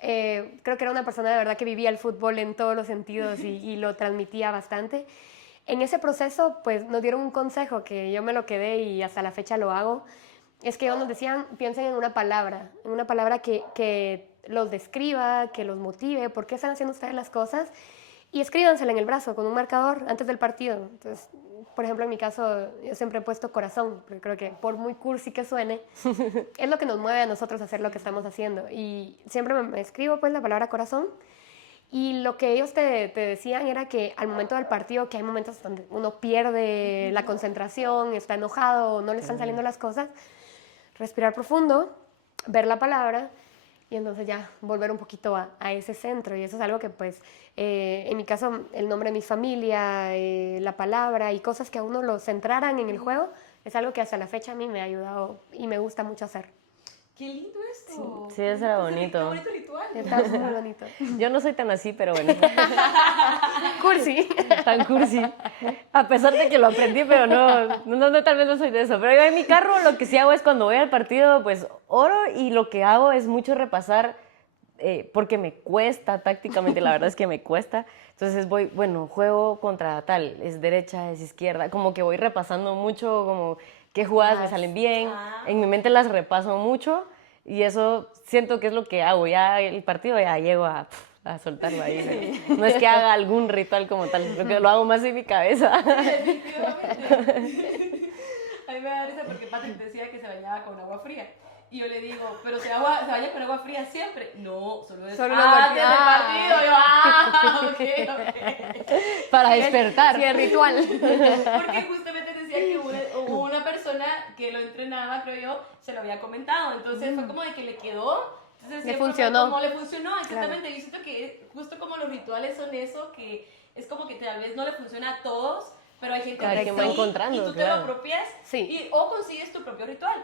Creo que era una persona de verdad que vivía el fútbol en todos los sentidos y lo transmitía bastante. En ese proceso, pues nos dieron un consejo que yo me lo quedé y hasta la fecha lo hago. Es que ellos nos decían, piensen en una palabra que los describa, que los motive, por qué están haciendo ustedes las cosas, y escríbansela en el brazo con un marcador antes del partido. Entonces, por ejemplo, en mi caso, yo siempre he puesto corazón, porque creo que por muy cursi que suene, es lo que nos mueve a nosotros a hacer lo que estamos haciendo. Y siempre me escribo pues la palabra corazón. Y lo que ellos te decían era que al momento del partido, que hay momentos donde uno pierde la concentración, está enojado, no le están saliendo las cosas, respirar profundo, ver la palabra y entonces ya volver un poquito a ese centro. Y eso es algo que pues en mi caso el nombre de mi familia, la palabra y cosas que a uno lo centraran en el juego es algo que hasta la fecha a mí me ha ayudado y me gusta mucho hacer. Qué lindo esto. Sí, eso era bonito. Qué bonito ritual. Está muy bonito. Yo no soy tan así, pero bueno. Cursi. Tan cursi. A pesar de que lo aprendí, pero no, tal vez no soy de eso. Pero yo en mi carro lo que sí hago es cuando voy al partido, pues oro y lo que hago es mucho repasar, porque me cuesta tácticamente, la verdad es que me cuesta. Entonces juego contra tal, es derecha, es izquierda, como que voy repasando mucho, como qué jugadas me salen bien, en mi mente las repaso mucho y eso siento que es lo que hago. Ya el partido ya llego a soltarlo ahí. No es que haga algún ritual como tal, creo que lo hago más en mi cabeza. Definitivamente. A mí me da risa porque Patrick decía que se bañaba con agua fría. Y yo le digo, ¿pero se baña con agua fría siempre? No, solo es antes del partido. Yo, ok. Para despertar. Sí, el ritual. Porque justamente decía que hubo una persona que lo entrenaba, creo yo, se lo había comentado. Entonces fue como de que le quedó. Entonces, le funcionó. Como le funcionó, exactamente. Claro. Yo siento que justo como los rituales son eso, que es como que tal vez no le funciona a todos, pero hay gente que va encontrando, y tú te lo apropias o consigues tu propio ritual.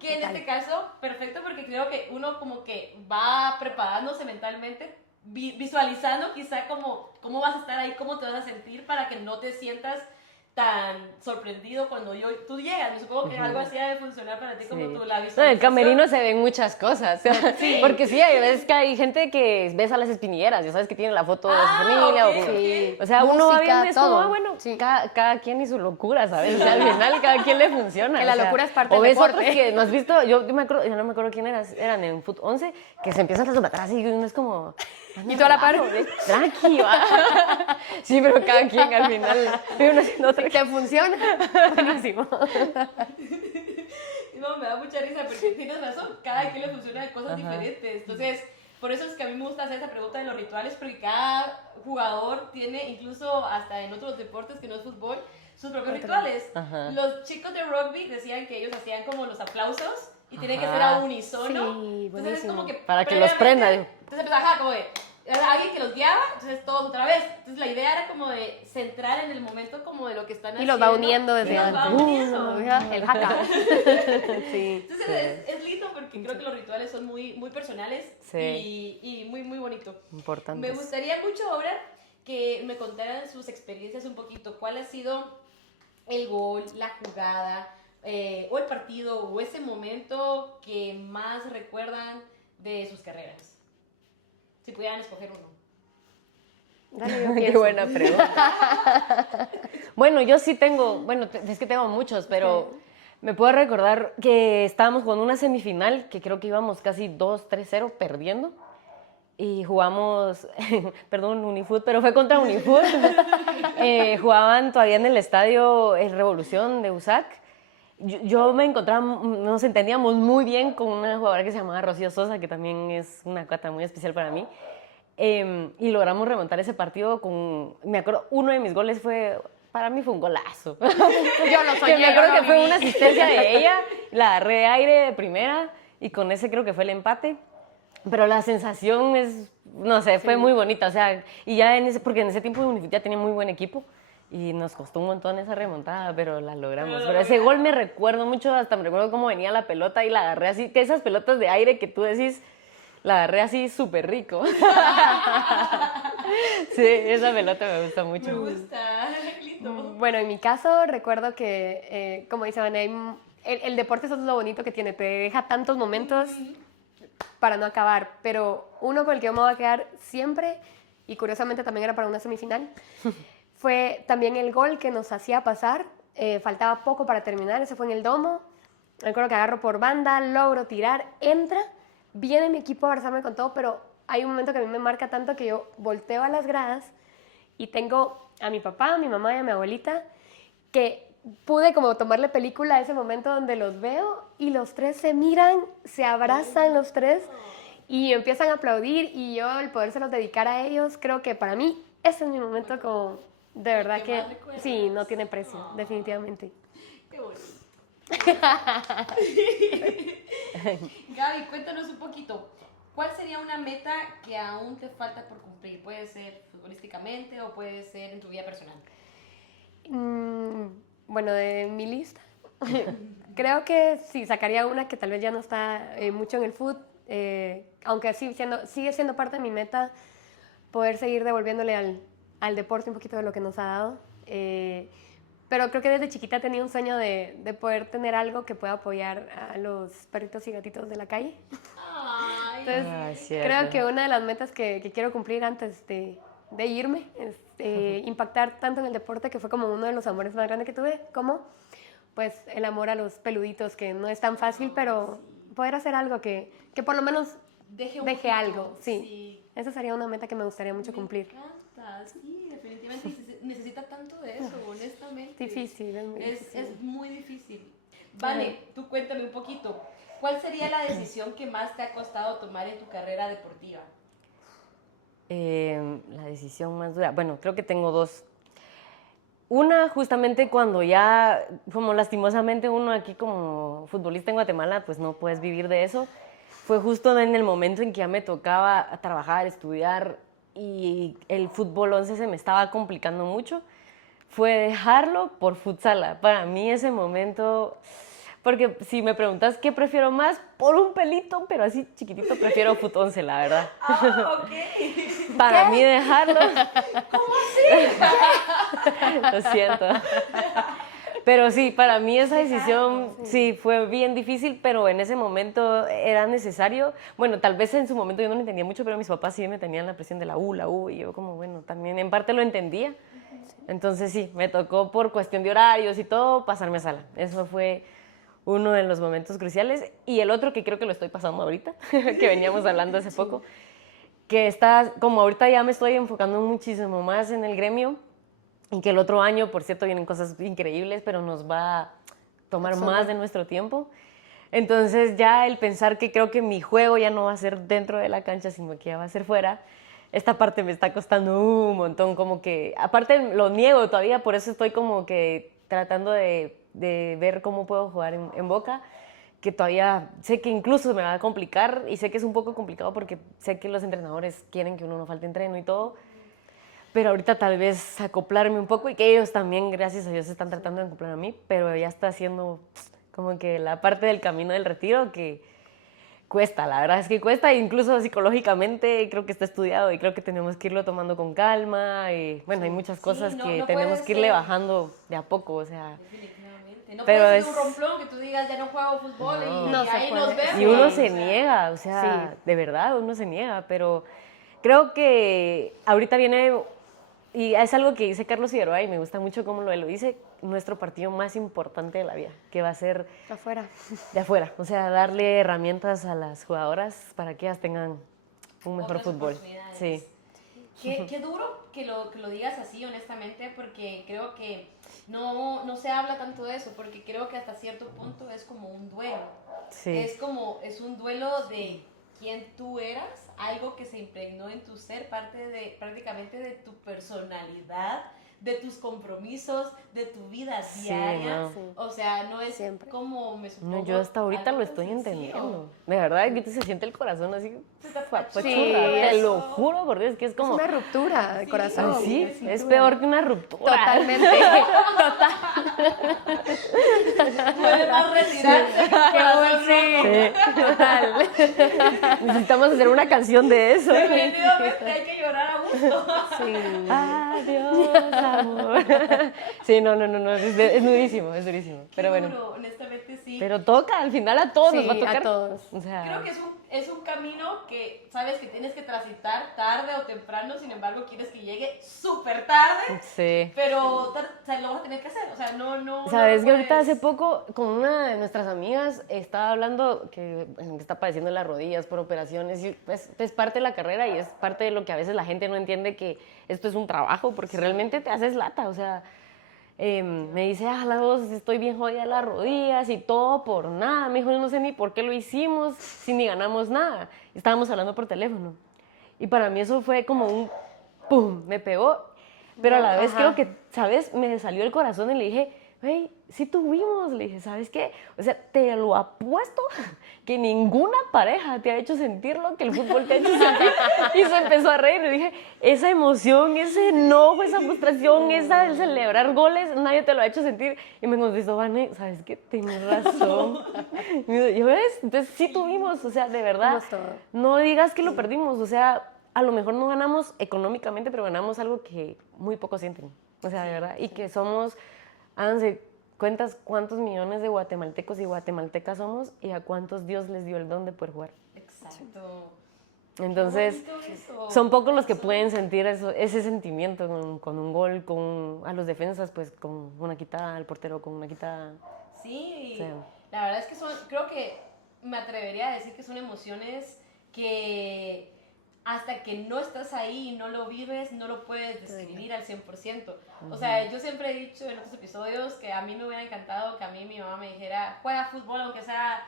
Que en este caso, perfecto, porque creo que uno como que va preparándose mentalmente, visualizando quizá cómo vas a estar ahí, cómo te vas a sentir para que no te sientas tan sorprendido cuando tú llegas. Me supongo que algo así ha de funcionar para ti como tú la visualización. En el camerino se ven muchas cosas. Porque sí, hay veces que hay gente que ves a las espinilleras, ya sabes que tiene la foto de su familia. O sea, uno va viendo y es como, bueno, cada quien y su locura, ¿sabes? O sea, al final cada quien le funciona. Que la locura es parte del deporte. O ves otros que no has visto, yo no me acuerdo quién eran en Foot 11, que se empiezan a atrás y uno es como... Y toda la parte. Tranqui, va. Sí, pero cada quien al final. Uno haciendo otra. ¿Te funciona? Buenísimo. No, me da mucha risa porque tienes razón. Cada quien le funciona de cosas diferentes. Entonces, por eso es que a mí me gusta hacer esa pregunta de los rituales, porque cada jugador tiene, incluso hasta en otros deportes que no es fútbol, sus propios rituales. Ajá. Los chicos de rugby decían que ellos hacían como los aplausos y tienen que ser a unísono. Sí, Entonces es como que Para que los prenda. entonces empezaba como de era alguien que los guiaba, entonces todos otra vez. Entonces la idea era como de centrar en el momento como de lo que están Y haciendo. los va uniendo desde Y los va antes. uniendo. El jaca. Sí. Entonces es lindo porque creo que los rituales son muy personales Sí. y muy bonito. Importantes. Me gustaría mucho ahora que me contaran sus experiencias un poquito. ¿Cuál ha sido el gol, la jugada, o el partido, o ese momento que más recuerdan de sus carreras? Si pudieran escoger uno. Dale, yo Qué pienso. buena pregunta. Bueno, yo sí tengo, bueno, es que tengo muchos, pero me puedo recordar que estábamos jugando una semifinal, que creo que íbamos casi 2-3-0 perdiendo, y jugamos, perdón, Unifood, pero fue contra Unifood. Jugaban todavía en el estadio Revolución de USAC. Yo me encontraba, nos entendíamos muy bien con una jugadora que se llamaba Rocío Sosa, que también es una cuata muy especial para mí. Y logramos remontar ese partido con, me acuerdo, uno de mis goles fue, para mí fue un golazo. Yo lo soñé. Que me acuerdo yo lo que fue viví. una asistencia de ella, la agarré de aire de primera y con ese creo que fue el empate. Pero la sensación es, no sé, fue muy bonita. O sea, y ya porque en ese tiempo Unific ya tenía muy buen equipo y nos costó un montón esa remontada, pero la logramos. Pero ese gol me recuerdo mucho, hasta me recuerdo cómo venía la pelota y la agarré así, que esas pelotas de aire que tú decís, la agarré así súper rico. Sí, esa pelota me gusta mucho. Me gusta, lindo. Bueno, en mi caso recuerdo que, como dice Vané, el deporte eso es lo bonito que tiene, te deja tantos momentos para no acabar, pero uno con el que yo me voy a quedar siempre, y curiosamente también era para una semifinal, fue también el gol que nos hacía pasar, faltaba poco para terminar, ese fue en el domo, me acuerdo que agarro por banda, logro tirar, entra, viene mi equipo a abrazarme con todo, pero hay un momento que a mí me marca tanto que yo volteo a las gradas y tengo a mi papá, a mi mamá y a mi abuelita, que pude como tomarle película a ese momento donde los veo y los tres se miran, se abrazan los tres y empiezan a aplaudir y yo el podérselos dedicar a ellos, creo que para mí ese es mi momento como de verdad ¿Qué que más recuerdas? sí, no tiene precio, definitivamente. Qué bonito. Gaby, cuéntanos un poquito. ¿Cuál sería una meta que aún te falta por cumplir? Puede ser futbolísticamente o puede ser en tu vida personal. Bueno, de mi lista, creo que sí, sacaría una que tal vez ya no está mucho en el fútbol, aunque sigue siendo parte de mi meta poder seguir devolviéndole al deporte un poquito de lo que nos ha dado. Pero creo que desde chiquita tenía un sueño de poder tener algo que pueda apoyar a los perritos y gatitos de la calle. Ay, Entonces, Ay, cierto. creo que una de las metas que quiero cumplir antes de irme es impactar tanto en el deporte, que fue como uno de los amores más grandes que tuve, como pues el amor a los peluditos, que no es tan fácil, pero poder hacer algo que por lo menos deje un deje poquito, algo, sí. Esa sería una meta que me gustaría mucho cumplir. Me encanta, sí, definitivamente y se necesita tanto de eso, honestamente. Difícil, es muy difícil. Es muy difícil. Vale, tú cuéntame un poquito. ¿Cuál sería la decisión que más te ha costado tomar en tu carrera deportiva? La decisión más dura, bueno, creo que tengo dos. Una, justamente cuando ya, como lastimosamente uno aquí como futbolista en Guatemala, pues no puedes vivir de eso. Fue justo en el momento en que ya me tocaba trabajar, estudiar y el fútbol 11 se me estaba complicando mucho. Fue dejarlo por futsala. Para mí ese momento, porque si me preguntas qué prefiero más, por un pelito, pero así chiquitito, prefiero fut 11, la verdad. Ah, ok. Para mí dejarlo. ¿Cómo así? Lo siento. Pero sí, para mí esa decisión sí fue bien difícil, pero en ese momento era necesario. Bueno, tal vez en su momento yo no lo entendía mucho, pero mis papás sí me tenían la presión de la U, y yo como, bueno, también en parte lo entendía. Entonces sí, me tocó por cuestión de horarios y todo pasarme a sala. Eso fue uno de los momentos cruciales. Y el otro que creo que lo estoy pasando ahorita, que veníamos hablando hace poco, que está, como ahorita ya me estoy enfocando muchísimo más en el gremio, y que el otro año, por cierto, vienen cosas increíbles, pero nos va a tomar más de nuestro tiempo. Entonces ya el pensar que creo que mi juego ya no va a ser dentro de la cancha, sino que ya va a ser fuera, esta parte me está costando un montón, como que, aparte lo niego todavía, por eso estoy como que tratando de ver cómo puedo jugar en Boca, que todavía sé que incluso me va a complicar y sé que es un poco complicado porque sé que los entrenadores quieren que uno no falte entreno y todo, pero ahorita tal vez acoplarme un poco y que ellos también, gracias a Dios, se están tratando de acoplar a mí, pero ya está haciendo como que la parte del camino del retiro que cuesta, la verdad es que cuesta, incluso psicológicamente creo que está estudiado y creo que tenemos que irlo tomando con calma y bueno, hay muchas cosas no, que no tenemos puede que irle ser. bajando de a poco, o sea... Definitivamente. No Pero puede ser un es- romplón que tú digas, ya no juego fútbol y No se ahí puede. nos vemos. Y uno O se sea, niega, o sea, Sí. de verdad, uno se niega, pero creo que ahorita viene, y es algo que dice Carlos Figueroa y me gusta mucho cómo lo dice, nuestro partido más importante de la vida, que va a ser Afuera. de afuera, o sea, darle herramientas a las jugadoras para que ellas tengan un mejor Otras fútbol. oportunidades. Sí. Qué duro que lo digas así, honestamente, porque creo que no se habla tanto de eso, porque creo que hasta cierto punto es como un duelo. Sí. Es un duelo de quién tú eras, algo que se impregnó en tu ser, prácticamente de tu personalidad, de tus compromisos, de tu vida Sí, diaria. no. Sí. O sea, no es Siempre. como me supongo. No, yo hasta ahorita algo lo tan estoy sencillo. entendiendo. De verdad, que se siente el corazón así, apachurra. Sí, Te lo eso. juro, por Dios, que es Es como... una ruptura de corazón. Ay, sí, sin es duda. peor que una ruptura. Totalmente. Puede más retirarse. Corazón Sí. Total. Necesitamos hacer una canción de eso. Definitivamente hay que llorar a gusto. Sí. Adiós, amor. Sí, no, es durísimo, es durísimo. Pero Qué bueno, duro, honestamente sí. pero toca, al final a todos nos va a Sí, tocar. a todos. O sea, Creo que es un camino que sabes que tienes que transitar tarde o temprano, sin embargo quieres que llegue súper tarde, sí. pero o sea, lo vas a tener que hacer, o sea, no Sabes no que ahorita puedes- hace poco con una de nuestras amigas estaba hablando que, bueno, que está padeciendo las rodillas por operaciones y pues, es parte de la carrera y es parte de lo que a veces la gente no entiende que esto es un trabajo porque realmente te haces lata, o sea, me dice, las dos estoy bien jodida de las rodillas y todo por nada, me dijo, yo no sé ni por qué lo hicimos si ni ganamos nada. Y estábamos hablando por teléfono y para mí eso fue como un pum, me pegó, pero a la vez Ajá. creo que, ¿sabes? Me salió el corazón y le dije, hey, sí tuvimos, le dije, ¿sabes qué? O sea, te lo apuesto que ninguna pareja te ha hecho sentir lo que el fútbol te ha hecho sentir. Y se empezó a reír y dije, esa emoción, ese enojo, esa frustración, esa de celebrar goles, nadie te lo ha hecho sentir. Y me contestó, Vane, ¿sabes qué? Tienes razón. Y yo, ¿ves? Entonces sí tuvimos, o sea, de verdad, Tuvimos todo. no digas que lo perdimos, o sea, a lo mejor no ganamos económicamente, pero ganamos algo que muy pocos sienten. O sea, de verdad. Y que somos, háganse cuentas cuántos millones de guatemaltecos y guatemaltecas somos y a cuántos Dios les dio el don de poder jugar. Exacto. Entonces, Qué bonito eso. son pocos los que pueden sentir ese sentimiento con un gol, a los defensas, pues con una quitada, al portero con una quitada. Sí, Sí. la verdad es que creo que me atrevería a decir que son emociones que hasta que no estás ahí y no lo vives, no lo puedes describir al 100%. O sea, yo siempre he dicho en otros episodios que a mí me hubiera encantado que a mí mi mamá me dijera, juega fútbol aunque sea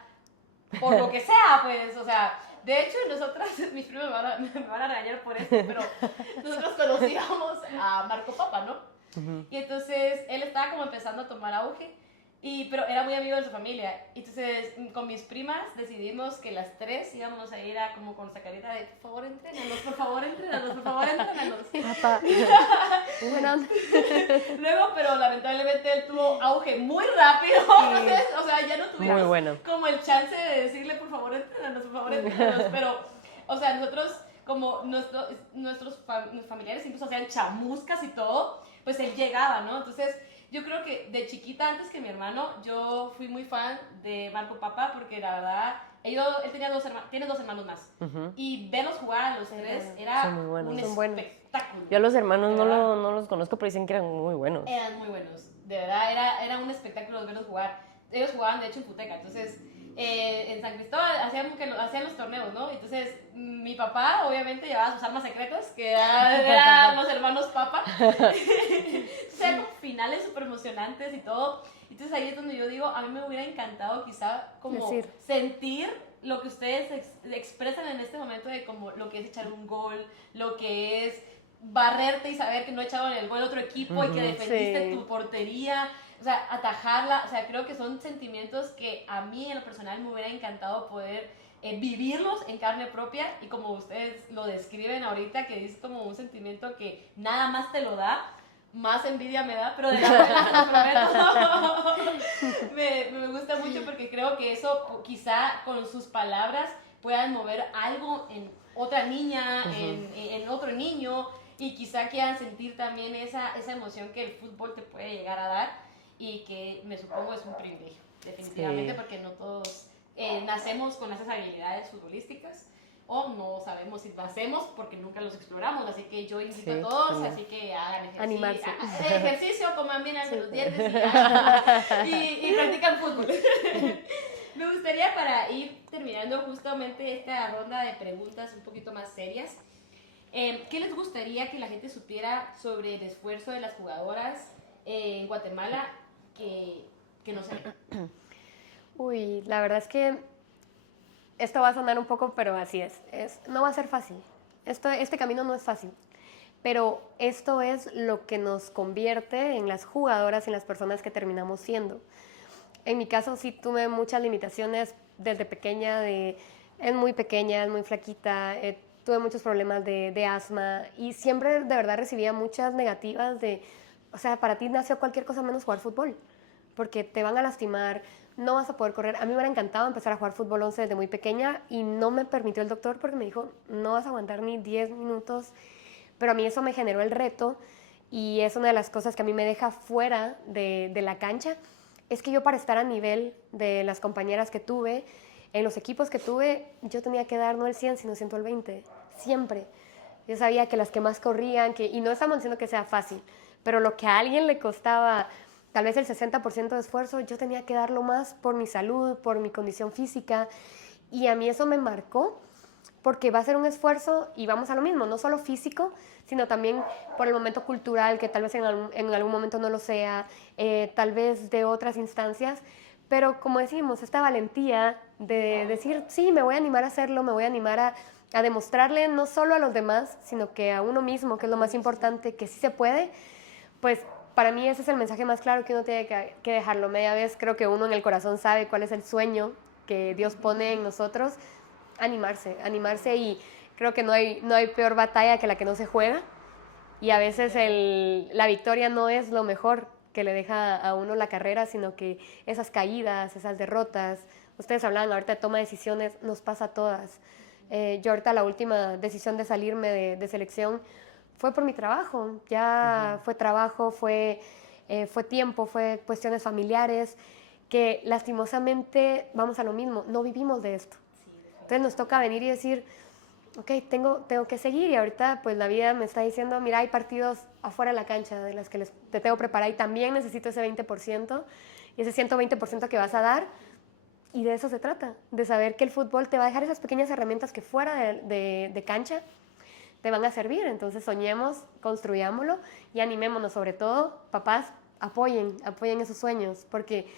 por lo que sea, pues, o sea, de hecho nosotras, mis primos me van a regañar por esto, pero nosotros conocíamos a Marco Papa, ¿no? Y entonces él estaba como empezando a tomar auge, pero era muy amigo de su familia. Entonces con mis primas decidimos que las tres íbamos a ir a como con nuestra carita de por favor entrénanos, por favor entrénanos, por favor entrénanos. Papá. Bueno, Luego, pero lamentablemente él tuvo auge muy rápido, entonces, o sea, ya no tuvimos Muy bueno. como el chance de decirle por favor entrénanos, pero, o sea, nosotros como nuestros familiares incluso hacían chamuscas y todo, pues él llegaba, ¿no? Entonces, yo creo que de chiquita, antes que mi hermano, yo fui muy fan de Marco Papa porque la verdad, él tiene dos hermanos más. Y verlos jugar a los tres era Son muy buenos. un Son buenos. espectáculo. Yo a los hermanos De no, verdad. no los conozco, pero dicen que eran muy buenos. Eran muy buenos, de verdad, era un espectáculo verlos jugar. Ellos jugaban, de hecho, en Futeca, entonces en San Cristóbal hacían los torneos, ¿no? Entonces mi papá, obviamente, llevaba sus armas secretas, que eran los hermanos Papa. O sea, con finales súper emocionantes y todo. Entonces ahí es donde yo digo, a mí me hubiera encantado quizá como Decir. sentir lo que ustedes expresan en este momento de como lo que es echar un gol, lo que es barrerte y saber que no echaron el gol otro equipo y que defendiste tu portería, o sea, atajarla, o sea, creo que son sentimientos que a mí en lo personal me hubiera encantado poder vivirlos en carne propia, y como ustedes lo describen ahorita, que es como un sentimiento que nada más te lo da, más envidia me da, pero de la me gusta mucho, porque creo que eso quizá con sus palabras puedan mover algo en otra niña, en otro niño, y quizá quieran sentir también esa emoción que el fútbol te puede llegar a dar, y que me supongo es un privilegio, definitivamente, porque no todos nacemos con esas habilidades futbolísticas, o no sabemos si lo hacemos porque nunca los exploramos, así que yo invito a todos, así que hagan ejercicio, coman bien de los dientes y practican fútbol. Me gustaría, para ir terminando justamente esta ronda de preguntas un poquito más serias, ¿qué les gustaría que la gente supiera sobre el esfuerzo de las jugadoras en Guatemala que no sé? Uy, la verdad es que esto va a sonar un poco, pero así es. No va a ser fácil. Este camino no es fácil. Pero esto es lo que nos convierte en las jugadoras, en las personas que terminamos siendo. En mi caso sí tuve muchas limitaciones desde pequeña, es muy pequeña, es muy flaquita, tuve muchos problemas de asma, y siempre de verdad recibía muchas negativas o sea, para ti nació cualquier cosa menos jugar fútbol, porque te van a lastimar, no vas a poder correr. A mí me hubiera encantado empezar a jugar fútbol 11 desde muy pequeña, y no me permitió el doctor, porque me dijo, no vas a aguantar ni 10 minutos, pero a mí eso me generó el reto, y es una de las cosas que a mí me deja fuera de la cancha, es que yo, para estar a nivel de las compañeras que tuve, en los equipos que tuve, yo tenía que dar no el 100, sino 120, siempre. Yo sabía que las que más corrían, y no estamos diciendo que sea fácil, pero lo que a alguien le costaba tal vez el 60% de esfuerzo, yo tenía que darlo más por mi salud, por mi condición física, y a mí eso me marcó, porque va a ser un esfuerzo, y vamos a lo mismo, no solo físico, sino también por el momento cultural, que tal vez en algún momento no lo sea, tal vez de otras instancias, pero como decimos, esta valentía de decir, sí, me voy a animar a hacerlo, me voy a animar a demostrarle no solo a los demás, sino que a uno mismo, que es lo más importante, que sí se puede, pues para mí ese es el mensaje más claro, que uno tiene que dejarlo. Media vez creo que uno en el corazón sabe cuál es el sueño que Dios pone en nosotros. Animarse, y creo que no hay peor batalla que la que no se juega, y a veces la victoria no es lo mejor que le deja a uno la carrera, sino que esas caídas, esas derrotas, ustedes hablaban ahorita de toma de decisiones, nos pasa a todas. Yo ahorita la última decisión de salirme de selección fue por mi trabajo, fue trabajo, fue tiempo, fue cuestiones familiares, que lastimosamente vamos a lo mismo, no vivimos de esto. Entonces nos toca venir y decir, ok, tengo que seguir, y ahorita pues la vida me está diciendo, mira, hay partidos afuera de la cancha de las que te tengo preparada, y también necesito ese 20%, y ese 120% que vas a dar, y de eso se trata, de saber que el fútbol te va a dejar esas pequeñas herramientas que fuera de cancha te van a servir. Entonces soñemos, construyámoslo, y animémonos, sobre todo, papás, apoyen esos sueños, porque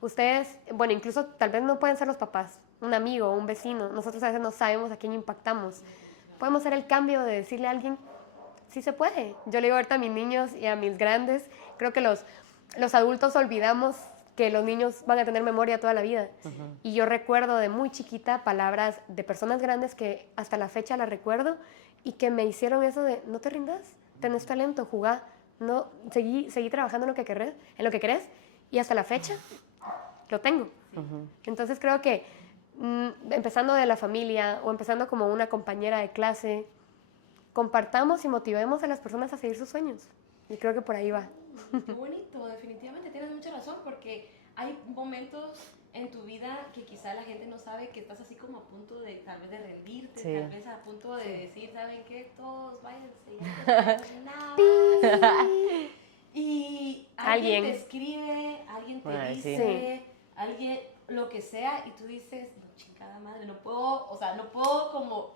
ustedes, bueno, incluso tal vez no pueden ser los papás, un amigo, un vecino, nosotros a veces no sabemos a quién impactamos. Podemos hacer el cambio de decirle a alguien, sí se puede. Yo le digo ahorita a mis niños y a mis grandes, creo que los adultos olvidamos que los niños van a tener memoria toda la vida. Y yo recuerdo de muy chiquita palabras de personas grandes que hasta la fecha las recuerdo, y que me hicieron eso de, no te rindas, tenés talento, jugá, no, seguí trabajando en lo que querés, y hasta la fecha lo tengo. Entonces creo que empezando de la familia, o empezando como una compañera de clase, compartamos y motivemos a las personas a seguir sus sueños. Y creo que por ahí va. Qué bonito, definitivamente tienes mucha razón, porque hay momentos en tu vida que quizá la gente no sabe, que estás así como a punto de tal vez de rendirte, tal vez a punto de decir, ¿saben qué? Todos váyanse, ya no nada. Y alguien te escribe, alguien te dice, alguien, lo que sea, y tú dices, no, chingada madre, no puedo como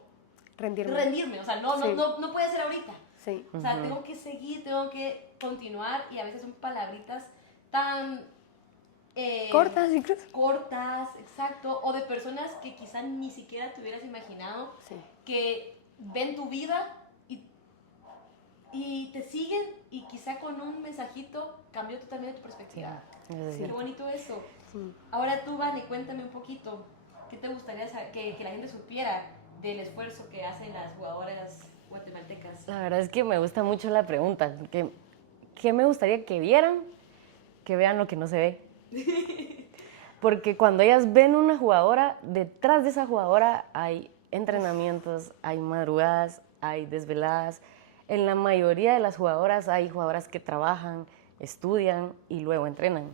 rendirme, o sea, no puede ser ahorita. Sí. O sea, tengo que seguir, tengo que continuar, y a veces son palabritas tan Cortas incluso. cortas, exacto, o de personas que quizá ni siquiera te hubieras imaginado, Sí. que ven tu vida y te siguen y quizá con un mensajito cambió totalmente tu perspectiva. Eso es Qué cierto. bonito eso. Sí. Ahora tú, Vane, cuéntame un poquito, ¿qué te gustaría saber, que la gente supiera del esfuerzo que hacen las jugadoras guatemaltecas? La verdad es que me gusta mucho la pregunta. ¿Qué me gustaría que vieran? Que vean lo que no se ve. Porque cuando ellas ven una jugadora, detrás de esa jugadora hay entrenamientos, hay madrugadas, hay desveladas. En la mayoría de las jugadoras hay jugadoras que trabajan, estudian y luego entrenan.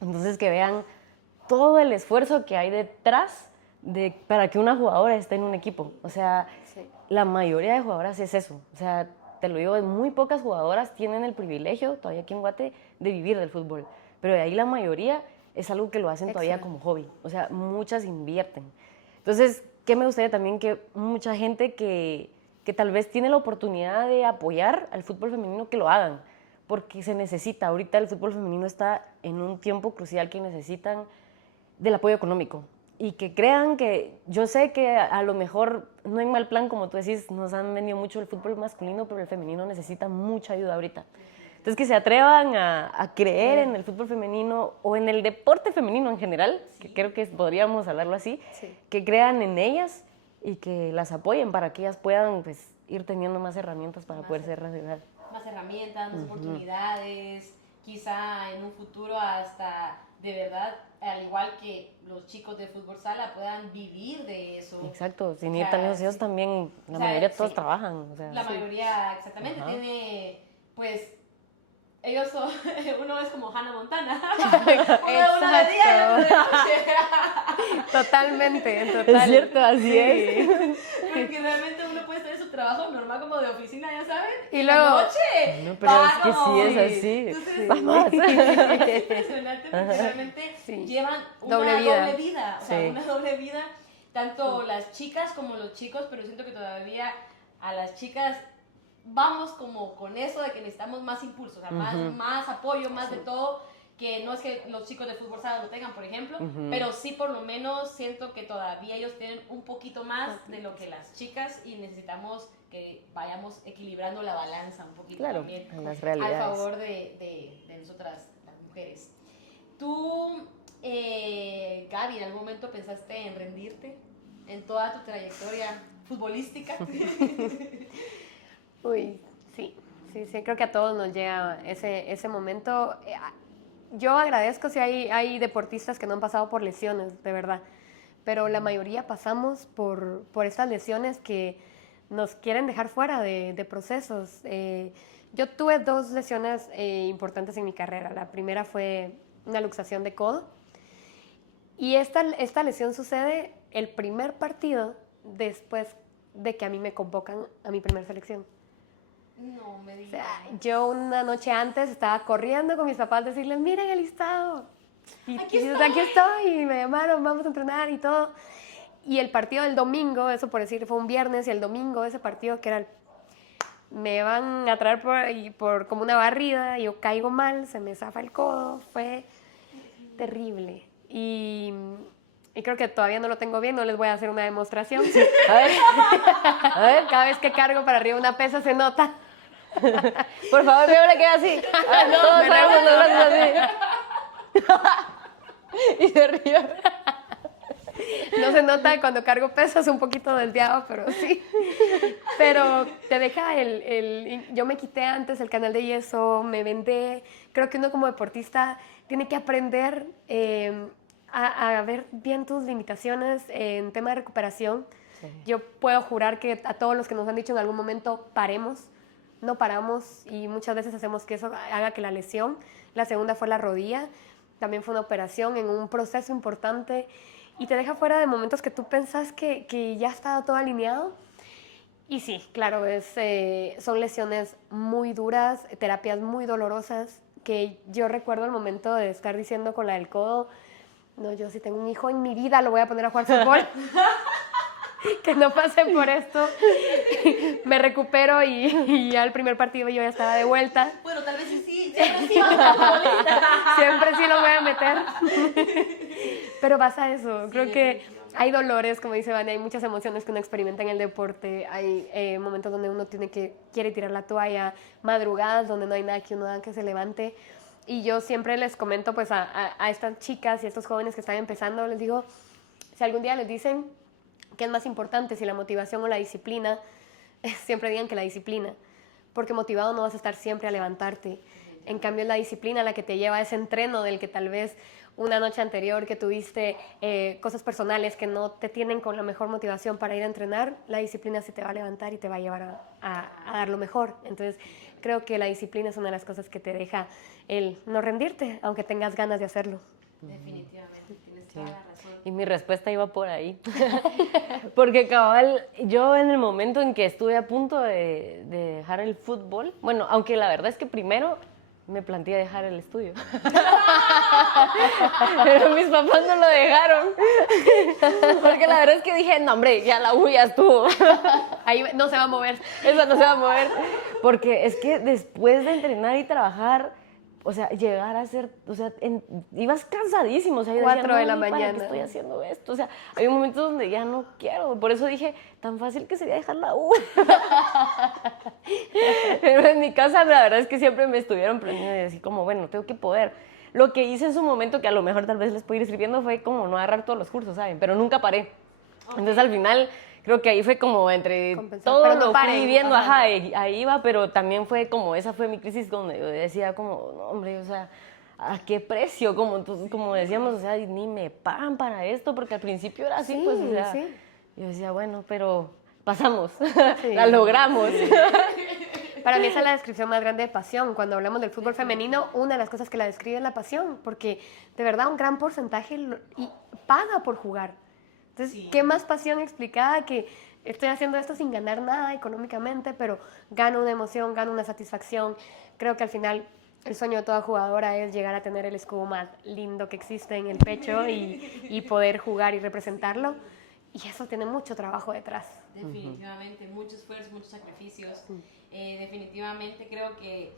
Entonces que vean todo el esfuerzo que hay detrás para que una jugadora esté en un equipo. O sea, Sí. la mayoría de jugadoras es eso. O sea, te lo digo, muy pocas jugadoras tienen el privilegio todavía aquí en Guate de vivir del fútbol. Pero de ahí la mayoría es algo que lo hacen todavía como hobby. O sea, muchas invierten. Entonces, ¿qué me gustaría también? Que mucha gente que tal vez tiene la oportunidad de apoyar al fútbol femenino, que lo hagan. Porque se necesita. Ahorita el fútbol femenino está en un tiempo crucial que necesitan del apoyo económico. Y que crean que, yo sé que a lo mejor no hay mal plan, como tú decís, nos han vendido mucho el fútbol masculino, pero el femenino necesita mucha ayuda ahorita. Entonces que se atrevan a creer en el fútbol femenino o en el deporte femenino en general, que creo que podríamos hablarlo así, Sí. que crean en ellas y que las apoyen para que ellas puedan pues, ir teniendo más herramientas para poder ser realidad. Más herramientas, más oportunidades, quizá en un futuro hasta de verdad, al igual que los chicos de fútbol sala, puedan vivir de eso. Exacto, sin O ir sea, tan lejos, ellos sí. también, la O sea, mayoría todos sí. trabajan. O sea, La mayoría, exactamente, Ajá. tiene, pues, ellos son, uno es como Hannah Montana. uno de día y otro de noche. Totalmente, total. es cierto, así es. Porque realmente uno puede estar en su trabajo normal como de oficina, ya saben. Y la luego- noche. No, pero va es que como- sí es así. Entonces, Vamos. es impresionante porque realmente Sí. llevan una Doble doble vida. vida. O sea, Sí. una doble vida, tanto las chicas como los chicos, pero siento que todavía a las chicas vamos como con eso de que necesitamos más impulso, o sea, más apoyo, más de todo, que no es que los chicos de fútbol sala lo tengan, por ejemplo, pero sí por lo menos siento que todavía ellos tienen un poquito más de lo que las chicas y necesitamos que vayamos equilibrando la balanza un poquito Claro, también en las al realidades. favor de nosotras, las mujeres. ¿Tú, Gaby, en algún momento pensaste en rendirte en toda tu trayectoria futbolística? Uy, sí, creo que a todos nos llega ese momento. Yo agradezco si hay deportistas que no han pasado por lesiones, de verdad, pero la mayoría pasamos por estas lesiones que nos quieren dejar fuera de procesos. Yo tuve 2 lesiones importantes en mi carrera. La primera fue una luxación de codo y esta lesión sucede el primer partido después de que a mí me convocan a mi primera selección. No me O digas. sea, yo una noche antes estaba corriendo con mis papás a decirles, miren el listado. Y Aquí y estoy. aquí estoy, y me llamaron, vamos a entrenar y todo. Y el partido del domingo, eso por decir, fue un viernes, y el domingo ese partido que era me van a traer por como una barrida, y yo caigo mal, se me zafa el codo, fue terrible. Y creo que todavía no lo tengo bien, no les voy a hacer una demostración. A ver, a ver, Cada vez que cargo para arriba una pesa se nota. por favor, me le queda así. Ah, No, todos me sabemos los reboto. brazos así. Y se rió. No se nota cuando cargo pesas un poquito desviado, pero sí. Pero te deja yo me quité antes el canal de yeso, me vendé. Creo que uno como deportista tiene que aprender a ver bien tus limitaciones en tema de recuperación. Sí. Yo puedo jurar que a todos los que nos han dicho en algún momento paremos, no paramos y muchas veces hacemos que eso haga que la lesión. La segunda fue la rodilla, también fue una operación en un proceso importante y te deja fuera de momentos que tú pensás que ya estaba todo alineado. Y sí, claro, son lesiones muy duras, terapias muy dolorosas, que yo recuerdo el momento de estar diciendo con la del codo, no, yo si tengo un hijo en mi vida lo voy a poner a jugar fútbol. Que no pase por esto. Me recupero y ya el primer partido yo ya estaba de vuelta. Bueno, tal vez sí, siempre sí vas a ser futbolista. Siempre sí lo voy a meter. Pero pasa eso, creo que hay dolores, como dice Vania, hay muchas emociones que uno experimenta en el deporte, hay momentos donde uno quiere tirar la toalla, madrugadas donde no hay nada que uno haga que se levante. Y yo siempre les comento pues a estas chicas y a estos jóvenes que están empezando, les digo, si algún día les dicen qué es más importante, si la motivación o la disciplina, siempre digan que la disciplina, porque motivado no vas a estar siempre a levantarte. En cambio, es la disciplina la que te lleva a ese entreno del que tal vez una noche anterior que tuviste cosas personales que no te tienen con la mejor motivación para ir a entrenar, la disciplina se te va a levantar y te va a llevar a dar lo mejor. Entonces, creo que la disciplina es una de las cosas que te deja el no rendirte, aunque tengas ganas de hacerlo. Definitivamente, tienes toda la razón. Y mi respuesta iba por ahí. Porque cabal, yo en el momento en que estuve a punto de dejar el fútbol, bueno, aunque la verdad es que primero me planteé dejar el estudio. Pero mis papás no lo dejaron. Porque la verdad es que dije, no hombre, ya la U ya estuvo. Ahí no se va a mover. Esa no se va a mover. Porque es que después de entrenar y trabajar, o sea, llegar a ser, o sea, ibas cansadísimo. O sea, yo 4 decía, de la "No, ¿para mañana. qué estoy haciendo esto?" O sea, hay momentos donde ya no quiero. Por eso dije, tan fácil que sería dejar la U. Pero en mi casa, la verdad es que siempre me estuvieron planeando así como, bueno, tengo que poder. Lo que hice en su momento, que a lo mejor tal vez les puedo ir escribiendo, fue como no agarrar todos los cursos, ¿saben? Pero nunca paré. Entonces, al final, creo que ahí fue como entre Compensar, todo pero no lo paren, fui viendo, ajá. ahí iba, pero también fue como, esa fue mi crisis donde yo decía como, no, hombre, o sea, ¿a qué precio? Como decíamos, o sea, ni me pagan para esto, porque al principio era así, Sí, pues, o sea, sí. yo decía, bueno, pero pasamos, Sí. la logramos. Para mí esa es la descripción más grande de pasión. Cuando hablamos del fútbol femenino, una de las cosas que la describe es la pasión, porque de verdad un gran porcentaje paga por jugar. Entonces, Sí. ¿qué más pasión explicada que estoy haciendo esto sin ganar nada económicamente, pero gano una emoción, gano una satisfacción? Creo que al final el sueño de toda jugadora es llegar a tener el escudo más lindo que existe en el pecho y poder jugar y representarlo. Y eso tiene mucho trabajo detrás. Definitivamente, mucho esfuerzo, muchos sacrificios. Definitivamente creo que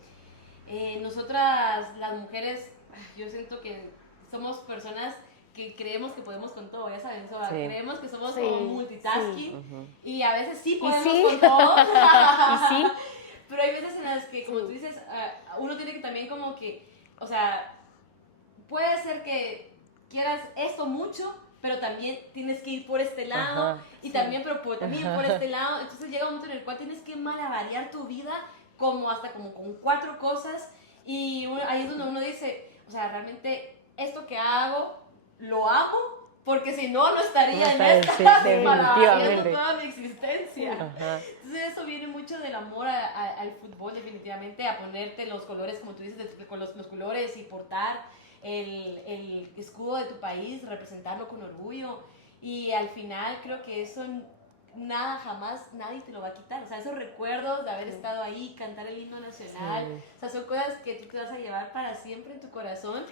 nosotras, las mujeres, yo siento que somos personas que creemos que podemos con todo, ya saben, Sí. creemos que somos Sí, como multitasking y a veces sí podemos sí. con todo. Y sí, Pero hay veces en las que, como tú dices, uno tiene que también como que, o sea, puede ser que quieras esto mucho, pero también tienes que ir por este lado, Ajá, y también, pero también por este lado. Entonces llega un momento en el cual tienes que malavariar tu vida como hasta como con 4 cosas, y ahí es donde uno dice, o sea, realmente esto que hago, lo amo, porque si no, no estaría en esta, Sí, malavariando definitivamente. toda mi existencia. Ajá. Entonces eso viene mucho del amor al fútbol, definitivamente, a ponerte los colores, como tú dices, con los colores y portar el escudo de tu país, representarlo con orgullo. Y al final creo que eso nada, jamás nadie te lo va a quitar. O sea, esos recuerdos de haber estado ahí, cantar el himno nacional, o sea, son cosas que tú te vas a llevar para siempre en tu corazón.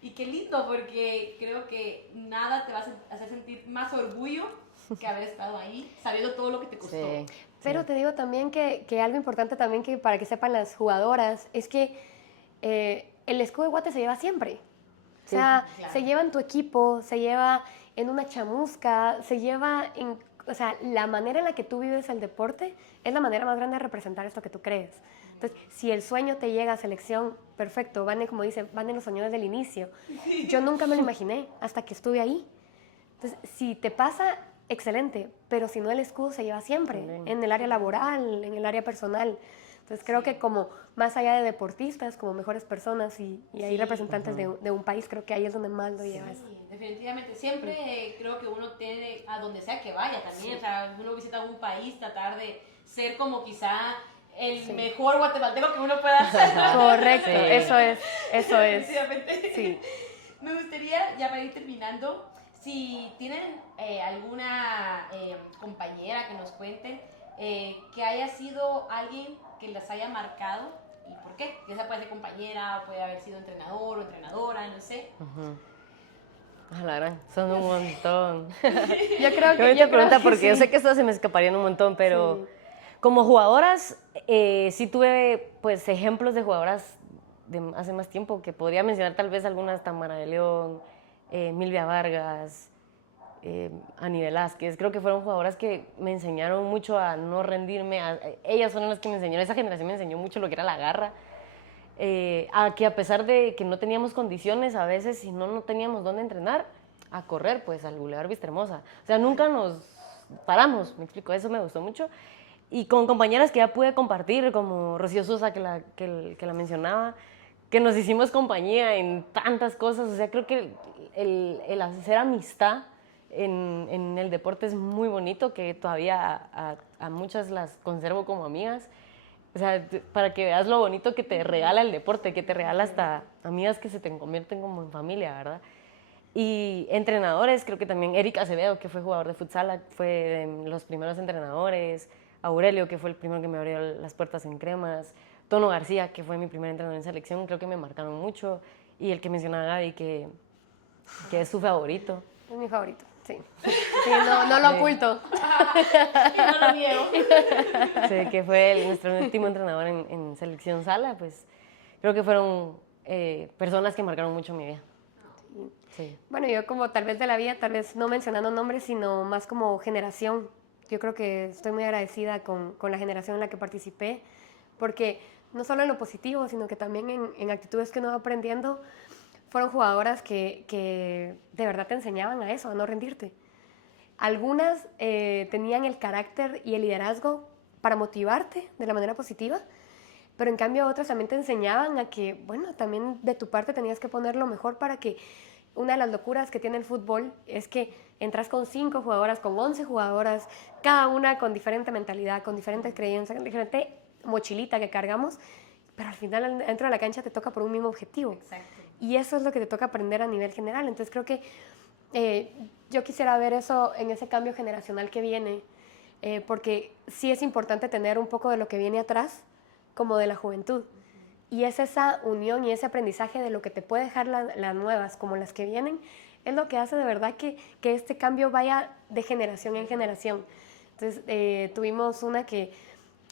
Y qué lindo, porque creo que nada te va a hacer sentir más orgullo que haber estado ahí, sabiendo todo lo que te costó. Sí. pero te digo también que algo importante también que para que sepan las jugadoras es que el escudo de Guate se lleva siempre. O sea, claro. se lleva en tu equipo, se lleva en una chamusca, se lleva en... O sea, la manera en la que tú vives el deporte es la manera más grande de representar esto que tú crees. Entonces, si el sueño te llega a selección, perfecto. Vane, como dice, Vane lo soñó desde el inicio. Yo nunca me lo imaginé hasta que estuve ahí. Entonces, si te pasa, excelente, pero si no, el escudo se lleva siempre, en el área laboral, en el área personal. Entonces, creo que como más allá de deportistas, como mejores personas y hay representantes de un país, creo que ahí es donde más lo llevas. Sí, definitivamente. Siempre creo que uno tiene, a donde sea que vaya también, o sea, uno visita un país, tratar de ser como quizá el mejor guatemalteco que uno pueda ser. Correcto, Sí. eso es. Definitivamente. Sí. Me gustaría, ya para ir terminando, si tienen alguna compañera que nos cuenten que haya sido alguien que las haya marcado y por qué. Ya sea puede ser compañera, o puede haber sido entrenador o entrenadora, no sé. A la gran, son un montón. Yo creo que... Yo te pregunta porque yo sé que estas se me escaparían un montón, pero como jugadoras, sí tuve pues ejemplos de jugadoras de hace más tiempo, que podría mencionar tal vez algunas, Tamara de León, Milvia Vargas, Ani Velázquez. Creo que fueron jugadoras que me enseñaron mucho a no rendirme. Ellas son las que me enseñaron, esa generación me enseñó mucho lo que era la garra. A que a pesar de que no teníamos condiciones, a veces si no teníamos dónde entrenar, a correr pues al Boulevard Vista Hermosa. O sea, nunca nos paramos, me explico, eso me gustó mucho. Y con compañeras que ya pude compartir, como Rocío Sosa, que la mencionaba, que nos hicimos compañía en tantas cosas. O sea, creo que el hacer amistad en el deporte es muy bonito, que todavía a muchas las conservo como amigas. O sea, para que veas lo bonito que te regala el deporte, que te regala hasta amigas que se te convierten como en familia, ¿verdad? Y entrenadores, creo que también Erika Acevedo, que fue jugador de futsal, fue de los primeros entrenadores. Aurelio, que fue el primero que me abrió las puertas en Cremas. Tono García, que fue mi primer entrenador en selección, creo que me marcaron mucho. Y el que mencionaba Gaby, que es su favorito. Es mi favorito, sí. Sí, no lo oculto. No lo niego. Sí, que fue nuestro último entrenador en selección sala, pues creo que fueron personas que marcaron mucho mi vida. Sí. Bueno, yo como tal vez de la vida, tal vez no mencionando nombres, sino más como generación. Yo creo que estoy muy agradecida con la generación en la que participé, porque no solo en lo positivo, sino que también en actitudes que uno va aprendiendo, fueron jugadoras que de verdad te enseñaban a eso, a no rendirte. Algunas tenían el carácter y el liderazgo para motivarte de la manera positiva, pero en cambio otras también te enseñaban a que, bueno, también de tu parte tenías que poner lo mejor para que... Una de las locuras que tiene el fútbol es que entras con 5 jugadoras, con 11 jugadoras, cada una con diferente mentalidad, con diferentes creencias, con diferente mochilita que cargamos, pero al final dentro de la cancha te toca por un mismo objetivo. Exacto. Y eso es lo que te toca aprender a nivel general. Entonces creo que yo quisiera ver eso en ese cambio generacional que viene, porque sí es importante tener un poco de lo que viene atrás, como de la juventud. Y es esa unión y ese aprendizaje de lo que te puede dejar las nuevas como las que vienen, es lo que hace de verdad que este cambio vaya de generación en generación. Entonces tuvimos una que,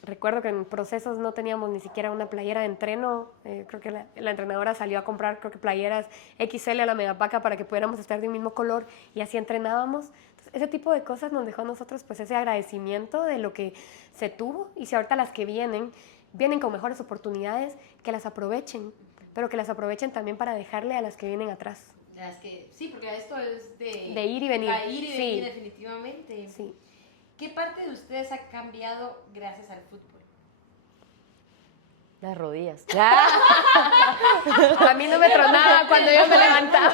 recuerdo que en procesos no teníamos ni siquiera una playera de entreno, creo que la entrenadora salió a comprar creo que playeras XL a la Megapaca para que pudiéramos estar de un mismo color y así entrenábamos. Entonces, ese tipo de cosas nos dejó a nosotros pues ese agradecimiento de lo que se tuvo, y si ahorita las que vienen con mejores oportunidades, que las aprovechen, pero que las aprovechen también para dejarle a las que vienen atrás. Sí, porque esto es de ir y venir. De ir y venir, Sí. definitivamente. Sí. ¿Qué parte de ustedes ha cambiado gracias al fútbol? Las rodillas. A mí no me tronaba cuando yo me levantaba.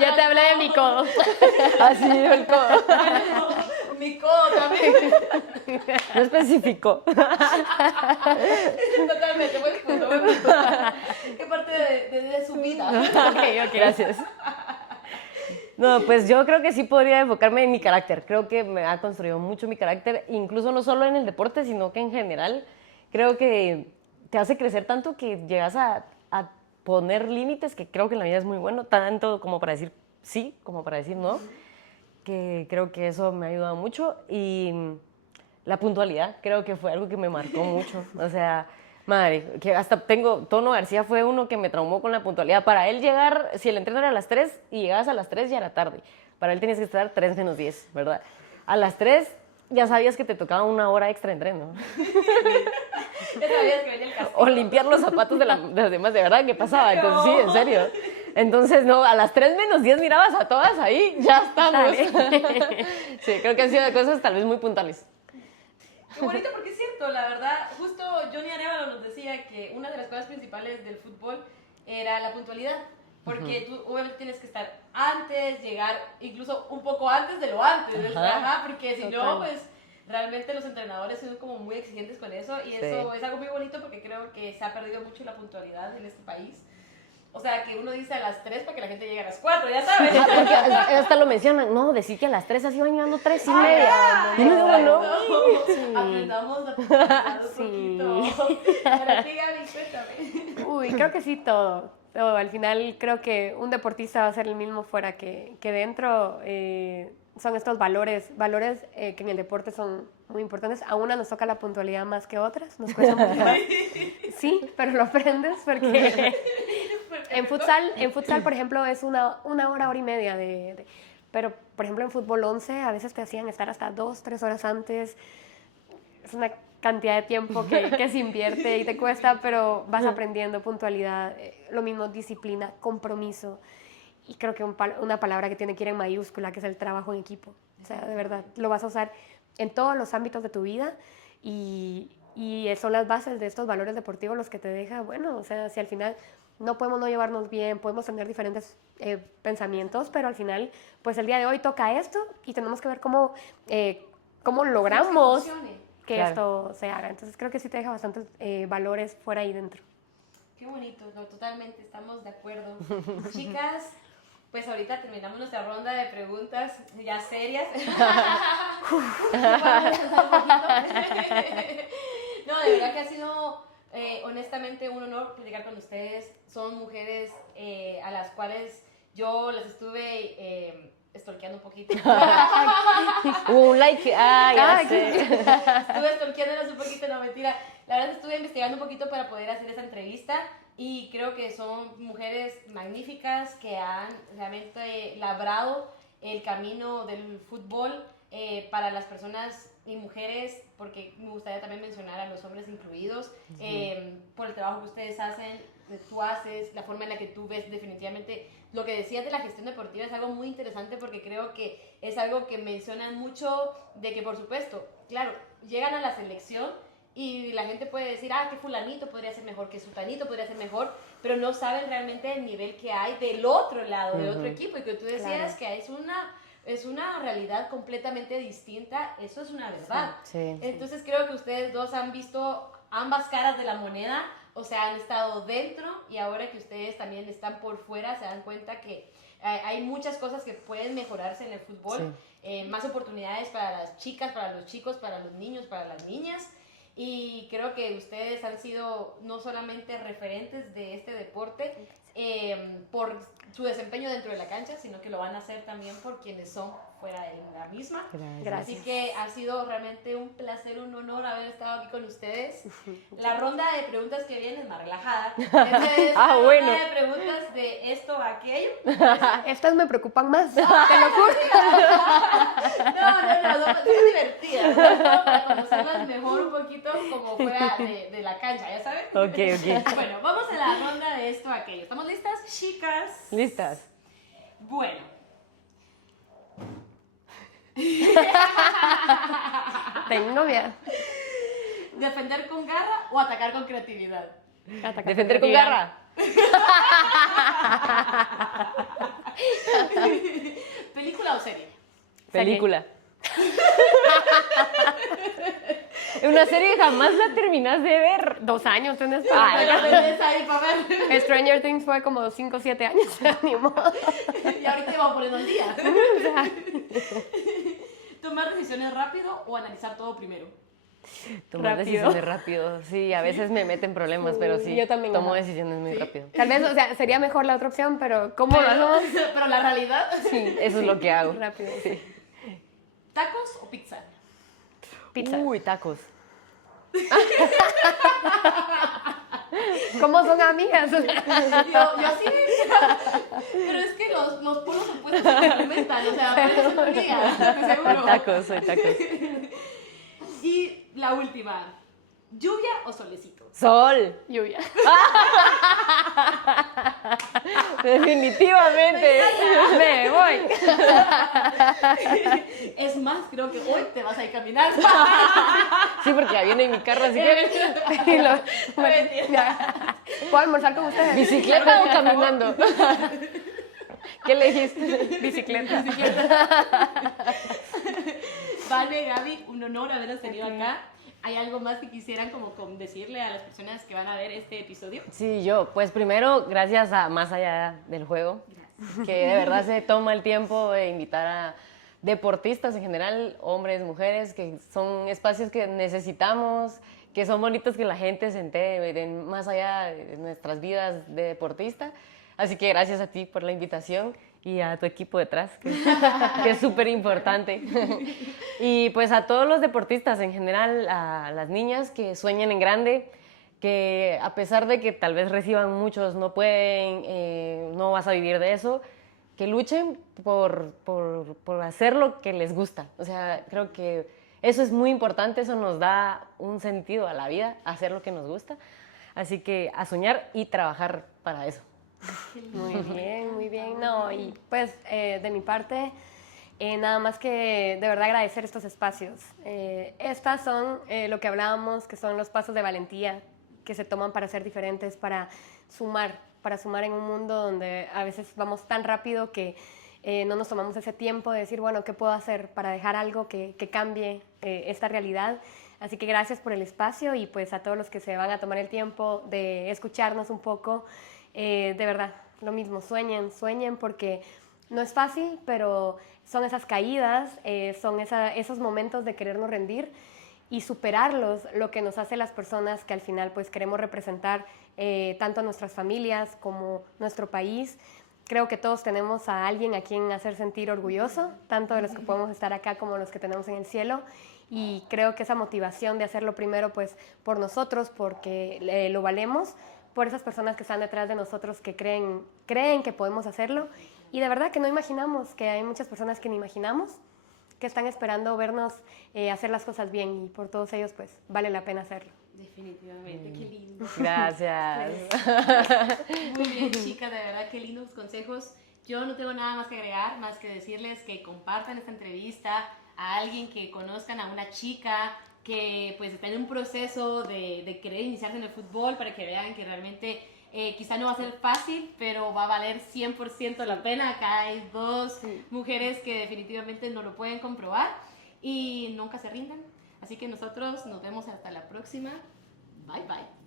Ya te hablé de mi codo. Así el codo. Mi codo también. No especificó. Totalmente, buen punto. ¿Qué parte de su vida? Ok, gracias. No, pues yo creo que sí podría enfocarme en mi carácter. Creo que me ha construido mucho mi carácter, incluso no solo en el deporte, sino que en general. Creo que te hace crecer tanto que llegas a poner límites, que creo que en la vida es muy bueno, tanto como para decir sí, como para decir no, que creo que eso me ha ayudado mucho. Y la puntualidad creo que fue algo que me marcó mucho. O sea, madre, que hasta Tono García fue uno que me traumó con la puntualidad. Para él llegar, si el entreno era a las 3 y llegabas a las 3 ya era tarde. Para él tenías que estar 3 menos 10, ¿verdad? A las 3 ya sabías que te tocaba una hora extra de entreno. Ya sabías que venía el castigo. O limpiar los zapatos de las demás, de verdad, ¿qué pasaba? Entonces, sí, en serio. Entonces, no, a las 3 menos 10 mirabas a todas ahí, ya estamos. Sí, creo que han sido cosas tal vez muy puntuales. Qué bonito, porque es cierto, la verdad. Justo Johnny Arevalo nos decía que una de las cosas principales del fútbol era la puntualidad. Porque tú obviamente tienes que estar antes, llegar incluso un poco antes de lo antes, ¿verdad? Ajá, porque si no, pues realmente los entrenadores son como muy exigentes con eso, y eso es algo muy bonito porque creo que se ha perdido mucho la puntualidad en este país. O sea, que uno dice a las 3 para que la gente llegue a las 4, ya sabes. Porque hasta lo mencionan, no, decir que a las 3 así van llegando 3 y media. Y no, no. Sí. Aprendamos a puntualidad un poquito. Para ti, Gaby, cuéntame. Uy, creo que sí, todo. Al final creo que un deportista va a ser el mismo fuera que dentro. Son estos valores que en el deporte son muy importantes. A una nos toca la puntualidad más que otras, nos cuesta mucho más. Sí, pero lo aprendes porque en futsal, por ejemplo, es una hora y media pero, por ejemplo, en fútbol 11 a veces te hacían estar hasta 2, 3 horas antes. Es una cantidad de tiempo que se invierte y te cuesta, pero vas aprendiendo puntualidad, lo mismo disciplina, compromiso. Y creo que una palabra que tiene que ir en mayúscula, que es el trabajo en equipo. O sea, de verdad, lo vas a usar en todos los ámbitos de tu vida y son las bases de estos valores deportivos los que te deja, bueno, o sea, si al final no podemos no llevarnos bien, podemos tener diferentes pensamientos, pero al final, pues el día de hoy toca esto y tenemos que ver cómo logramos que esto se haga. Entonces creo que sí te deja bastantes valores fuera y dentro. Qué bonito, no, totalmente, estamos de acuerdo. Chicas, pues ahorita terminamos nuestra ronda de preguntas ya serias. No, de verdad que ha sido honestamente un honor platicar con ustedes. Son mujeres a las cuales yo las estuve stalkeando un poquito. Un like, ya sé. Estuve stalkeándolas un poquito, no mentira. La verdad estuve investigando un poquito para poder hacer esta entrevista y creo que son mujeres magníficas que han realmente labrado el camino del fútbol para las personas y mujeres, porque me gustaría también mencionar a los hombres incluidos, por el trabajo que ustedes hacen, que tú haces, la forma en la que tú ves definitivamente. Lo que decías de la gestión deportiva es algo muy interesante porque creo que es algo que mencionan mucho de que, por supuesto, claro, llegan a la selección y la gente puede decir, que fulanito podría ser mejor, que sutanito podría ser mejor, pero no saben realmente el nivel que hay del otro lado, del otro equipo, y que tú decías que es una realidad completamente distinta, eso es una verdad. Sí. Entonces creo que ustedes dos han visto ambas caras de la moneda, o sea, han estado dentro y ahora que ustedes también están por fuera se dan cuenta que hay muchas cosas que pueden mejorarse en el fútbol, más oportunidades para las chicas, para los chicos, para los niños, para las niñas. Y creo que ustedes han sido no solamente referentes de este deporte por su desempeño dentro de la cancha, sino que lo van a hacer también por quienes son fuera de la misma. Gracias. Así que ha sido realmente un placer, un honor haber estado aquí con ustedes. La ronda de preguntas que viene es más relajada. Entonces, bueno. ronda de preguntas de esto a aquello. Estas me preocupan más, te lo juro. No, son divertidas, ¿no? Para conocerlas mejor un poquito como fuera de la cancha, ¿ya saben? Ok. Bueno, vamos a la ronda de esto a aquello. ¿Estamos listas, chicas? Listas. Bueno. Tengo miedo. ¿Defender con garra o atacar con creatividad? Defender con garra. ¿Película o serie? Película. Una serie que jamás la terminas de ver. 2 años tenés Pero tenés ahí para ver. Stranger Things fue como 5 o 7 años, ni modo. Y ahorita vamos poniendo el día. ¿Tomar decisiones rápido o analizar todo primero? Tomar Rápido. decisiones rápido. Sí, a veces me meten problemas, pero sí. yo también, tomo ajá. decisiones muy rápido. Tal vez, o sea, sería mejor la otra opción, pero ¿cómo lo hacemos? Pero la realidad. Sí, eso es lo que hago. Rápido. Sí. ¿Tacos o pizza? Pizza. Uy, tacos. ¿Cómo son amigas? Yo sí. Pero es que los polos opuestos se complementan. O sea, parecen amigas, de seguro. Soy tacos. Y la última. ¿Lluvia o solecito? Sol. Lluvia. Definitivamente. Me voy. Es más, creo que hoy te vas a ir caminando. Sí, porque ya viene en mi carro, así que... Y bueno, ya. ¿Puedo almorzar con ustedes? ¿Bicicleta o caminando? ¿Qué le dijiste? Bicicleta. Vale, Gaby, un honor haberlos tenido acá. ¿Hay algo más que quisieran como decirle a las personas que van a ver este episodio? Sí, pues primero, gracias a Más Allá del Juego, que de verdad se toma el tiempo de invitar a deportistas en general, hombres, mujeres, que son espacios que necesitamos, que son bonitos que la gente se entere de más allá de nuestras vidas de deportista. Así que gracias a ti por la invitación y a tu equipo detrás, que es súper importante. Y pues a todos los deportistas en general, a las niñas que sueñen en grande, que a pesar de que tal vez reciban muchos, no pueden, no vas a vivir de eso, que luchen por hacer lo que les gusta. O sea, creo que eso es muy importante, eso nos da un sentido a la vida, hacer lo que nos gusta. Así que a soñar y trabajar para eso. Muy bien, muy bien. No, y pues de mi parte, nada más que de verdad agradecer estos espacios. Estas son lo que hablábamos, que son los pasos de valentía que se toman para ser diferentes, para sumar en un mundo donde a veces vamos tan rápido que no nos tomamos ese tiempo de decir, bueno, ¿qué puedo hacer para dejar algo que cambie esta realidad? Así que gracias por el espacio y pues a todos los que se van a tomar el tiempo de escucharnos un poco. De verdad, lo mismo, sueñen porque no es fácil, pero son esas caídas, son esos momentos de querernos rendir y superarlos, lo que nos hace las personas que al final pues queremos representar tanto a nuestras familias como nuestro país. Creo que todos tenemos a alguien a quien hacer sentir orgulloso, tanto de los que podemos estar acá como los que tenemos en el cielo. Y creo que esa motivación de hacerlo primero pues por nosotros, porque lo valemos, por esas personas que están detrás de nosotros que creen que podemos hacerlo y de verdad que no imaginamos, que hay muchas personas que ni imaginamos que están esperando vernos hacer las cosas bien y por todos ellos pues vale la pena hacerlo. Definitivamente, qué lindo. Gracias. Muy bien, chicas, de verdad, qué lindos consejos. Yo no tengo nada más que agregar, más que decirles que compartan esta entrevista a alguien que conozcan, a una chica que pues está en un proceso de querer iniciarse en el fútbol para que vean que realmente quizá no va a ser fácil, pero va a valer 100% la pena. Acá hay dos mujeres que definitivamente no lo pueden comprobar y nunca se rindan. Así que nosotros nos vemos hasta la próxima. Bye, bye.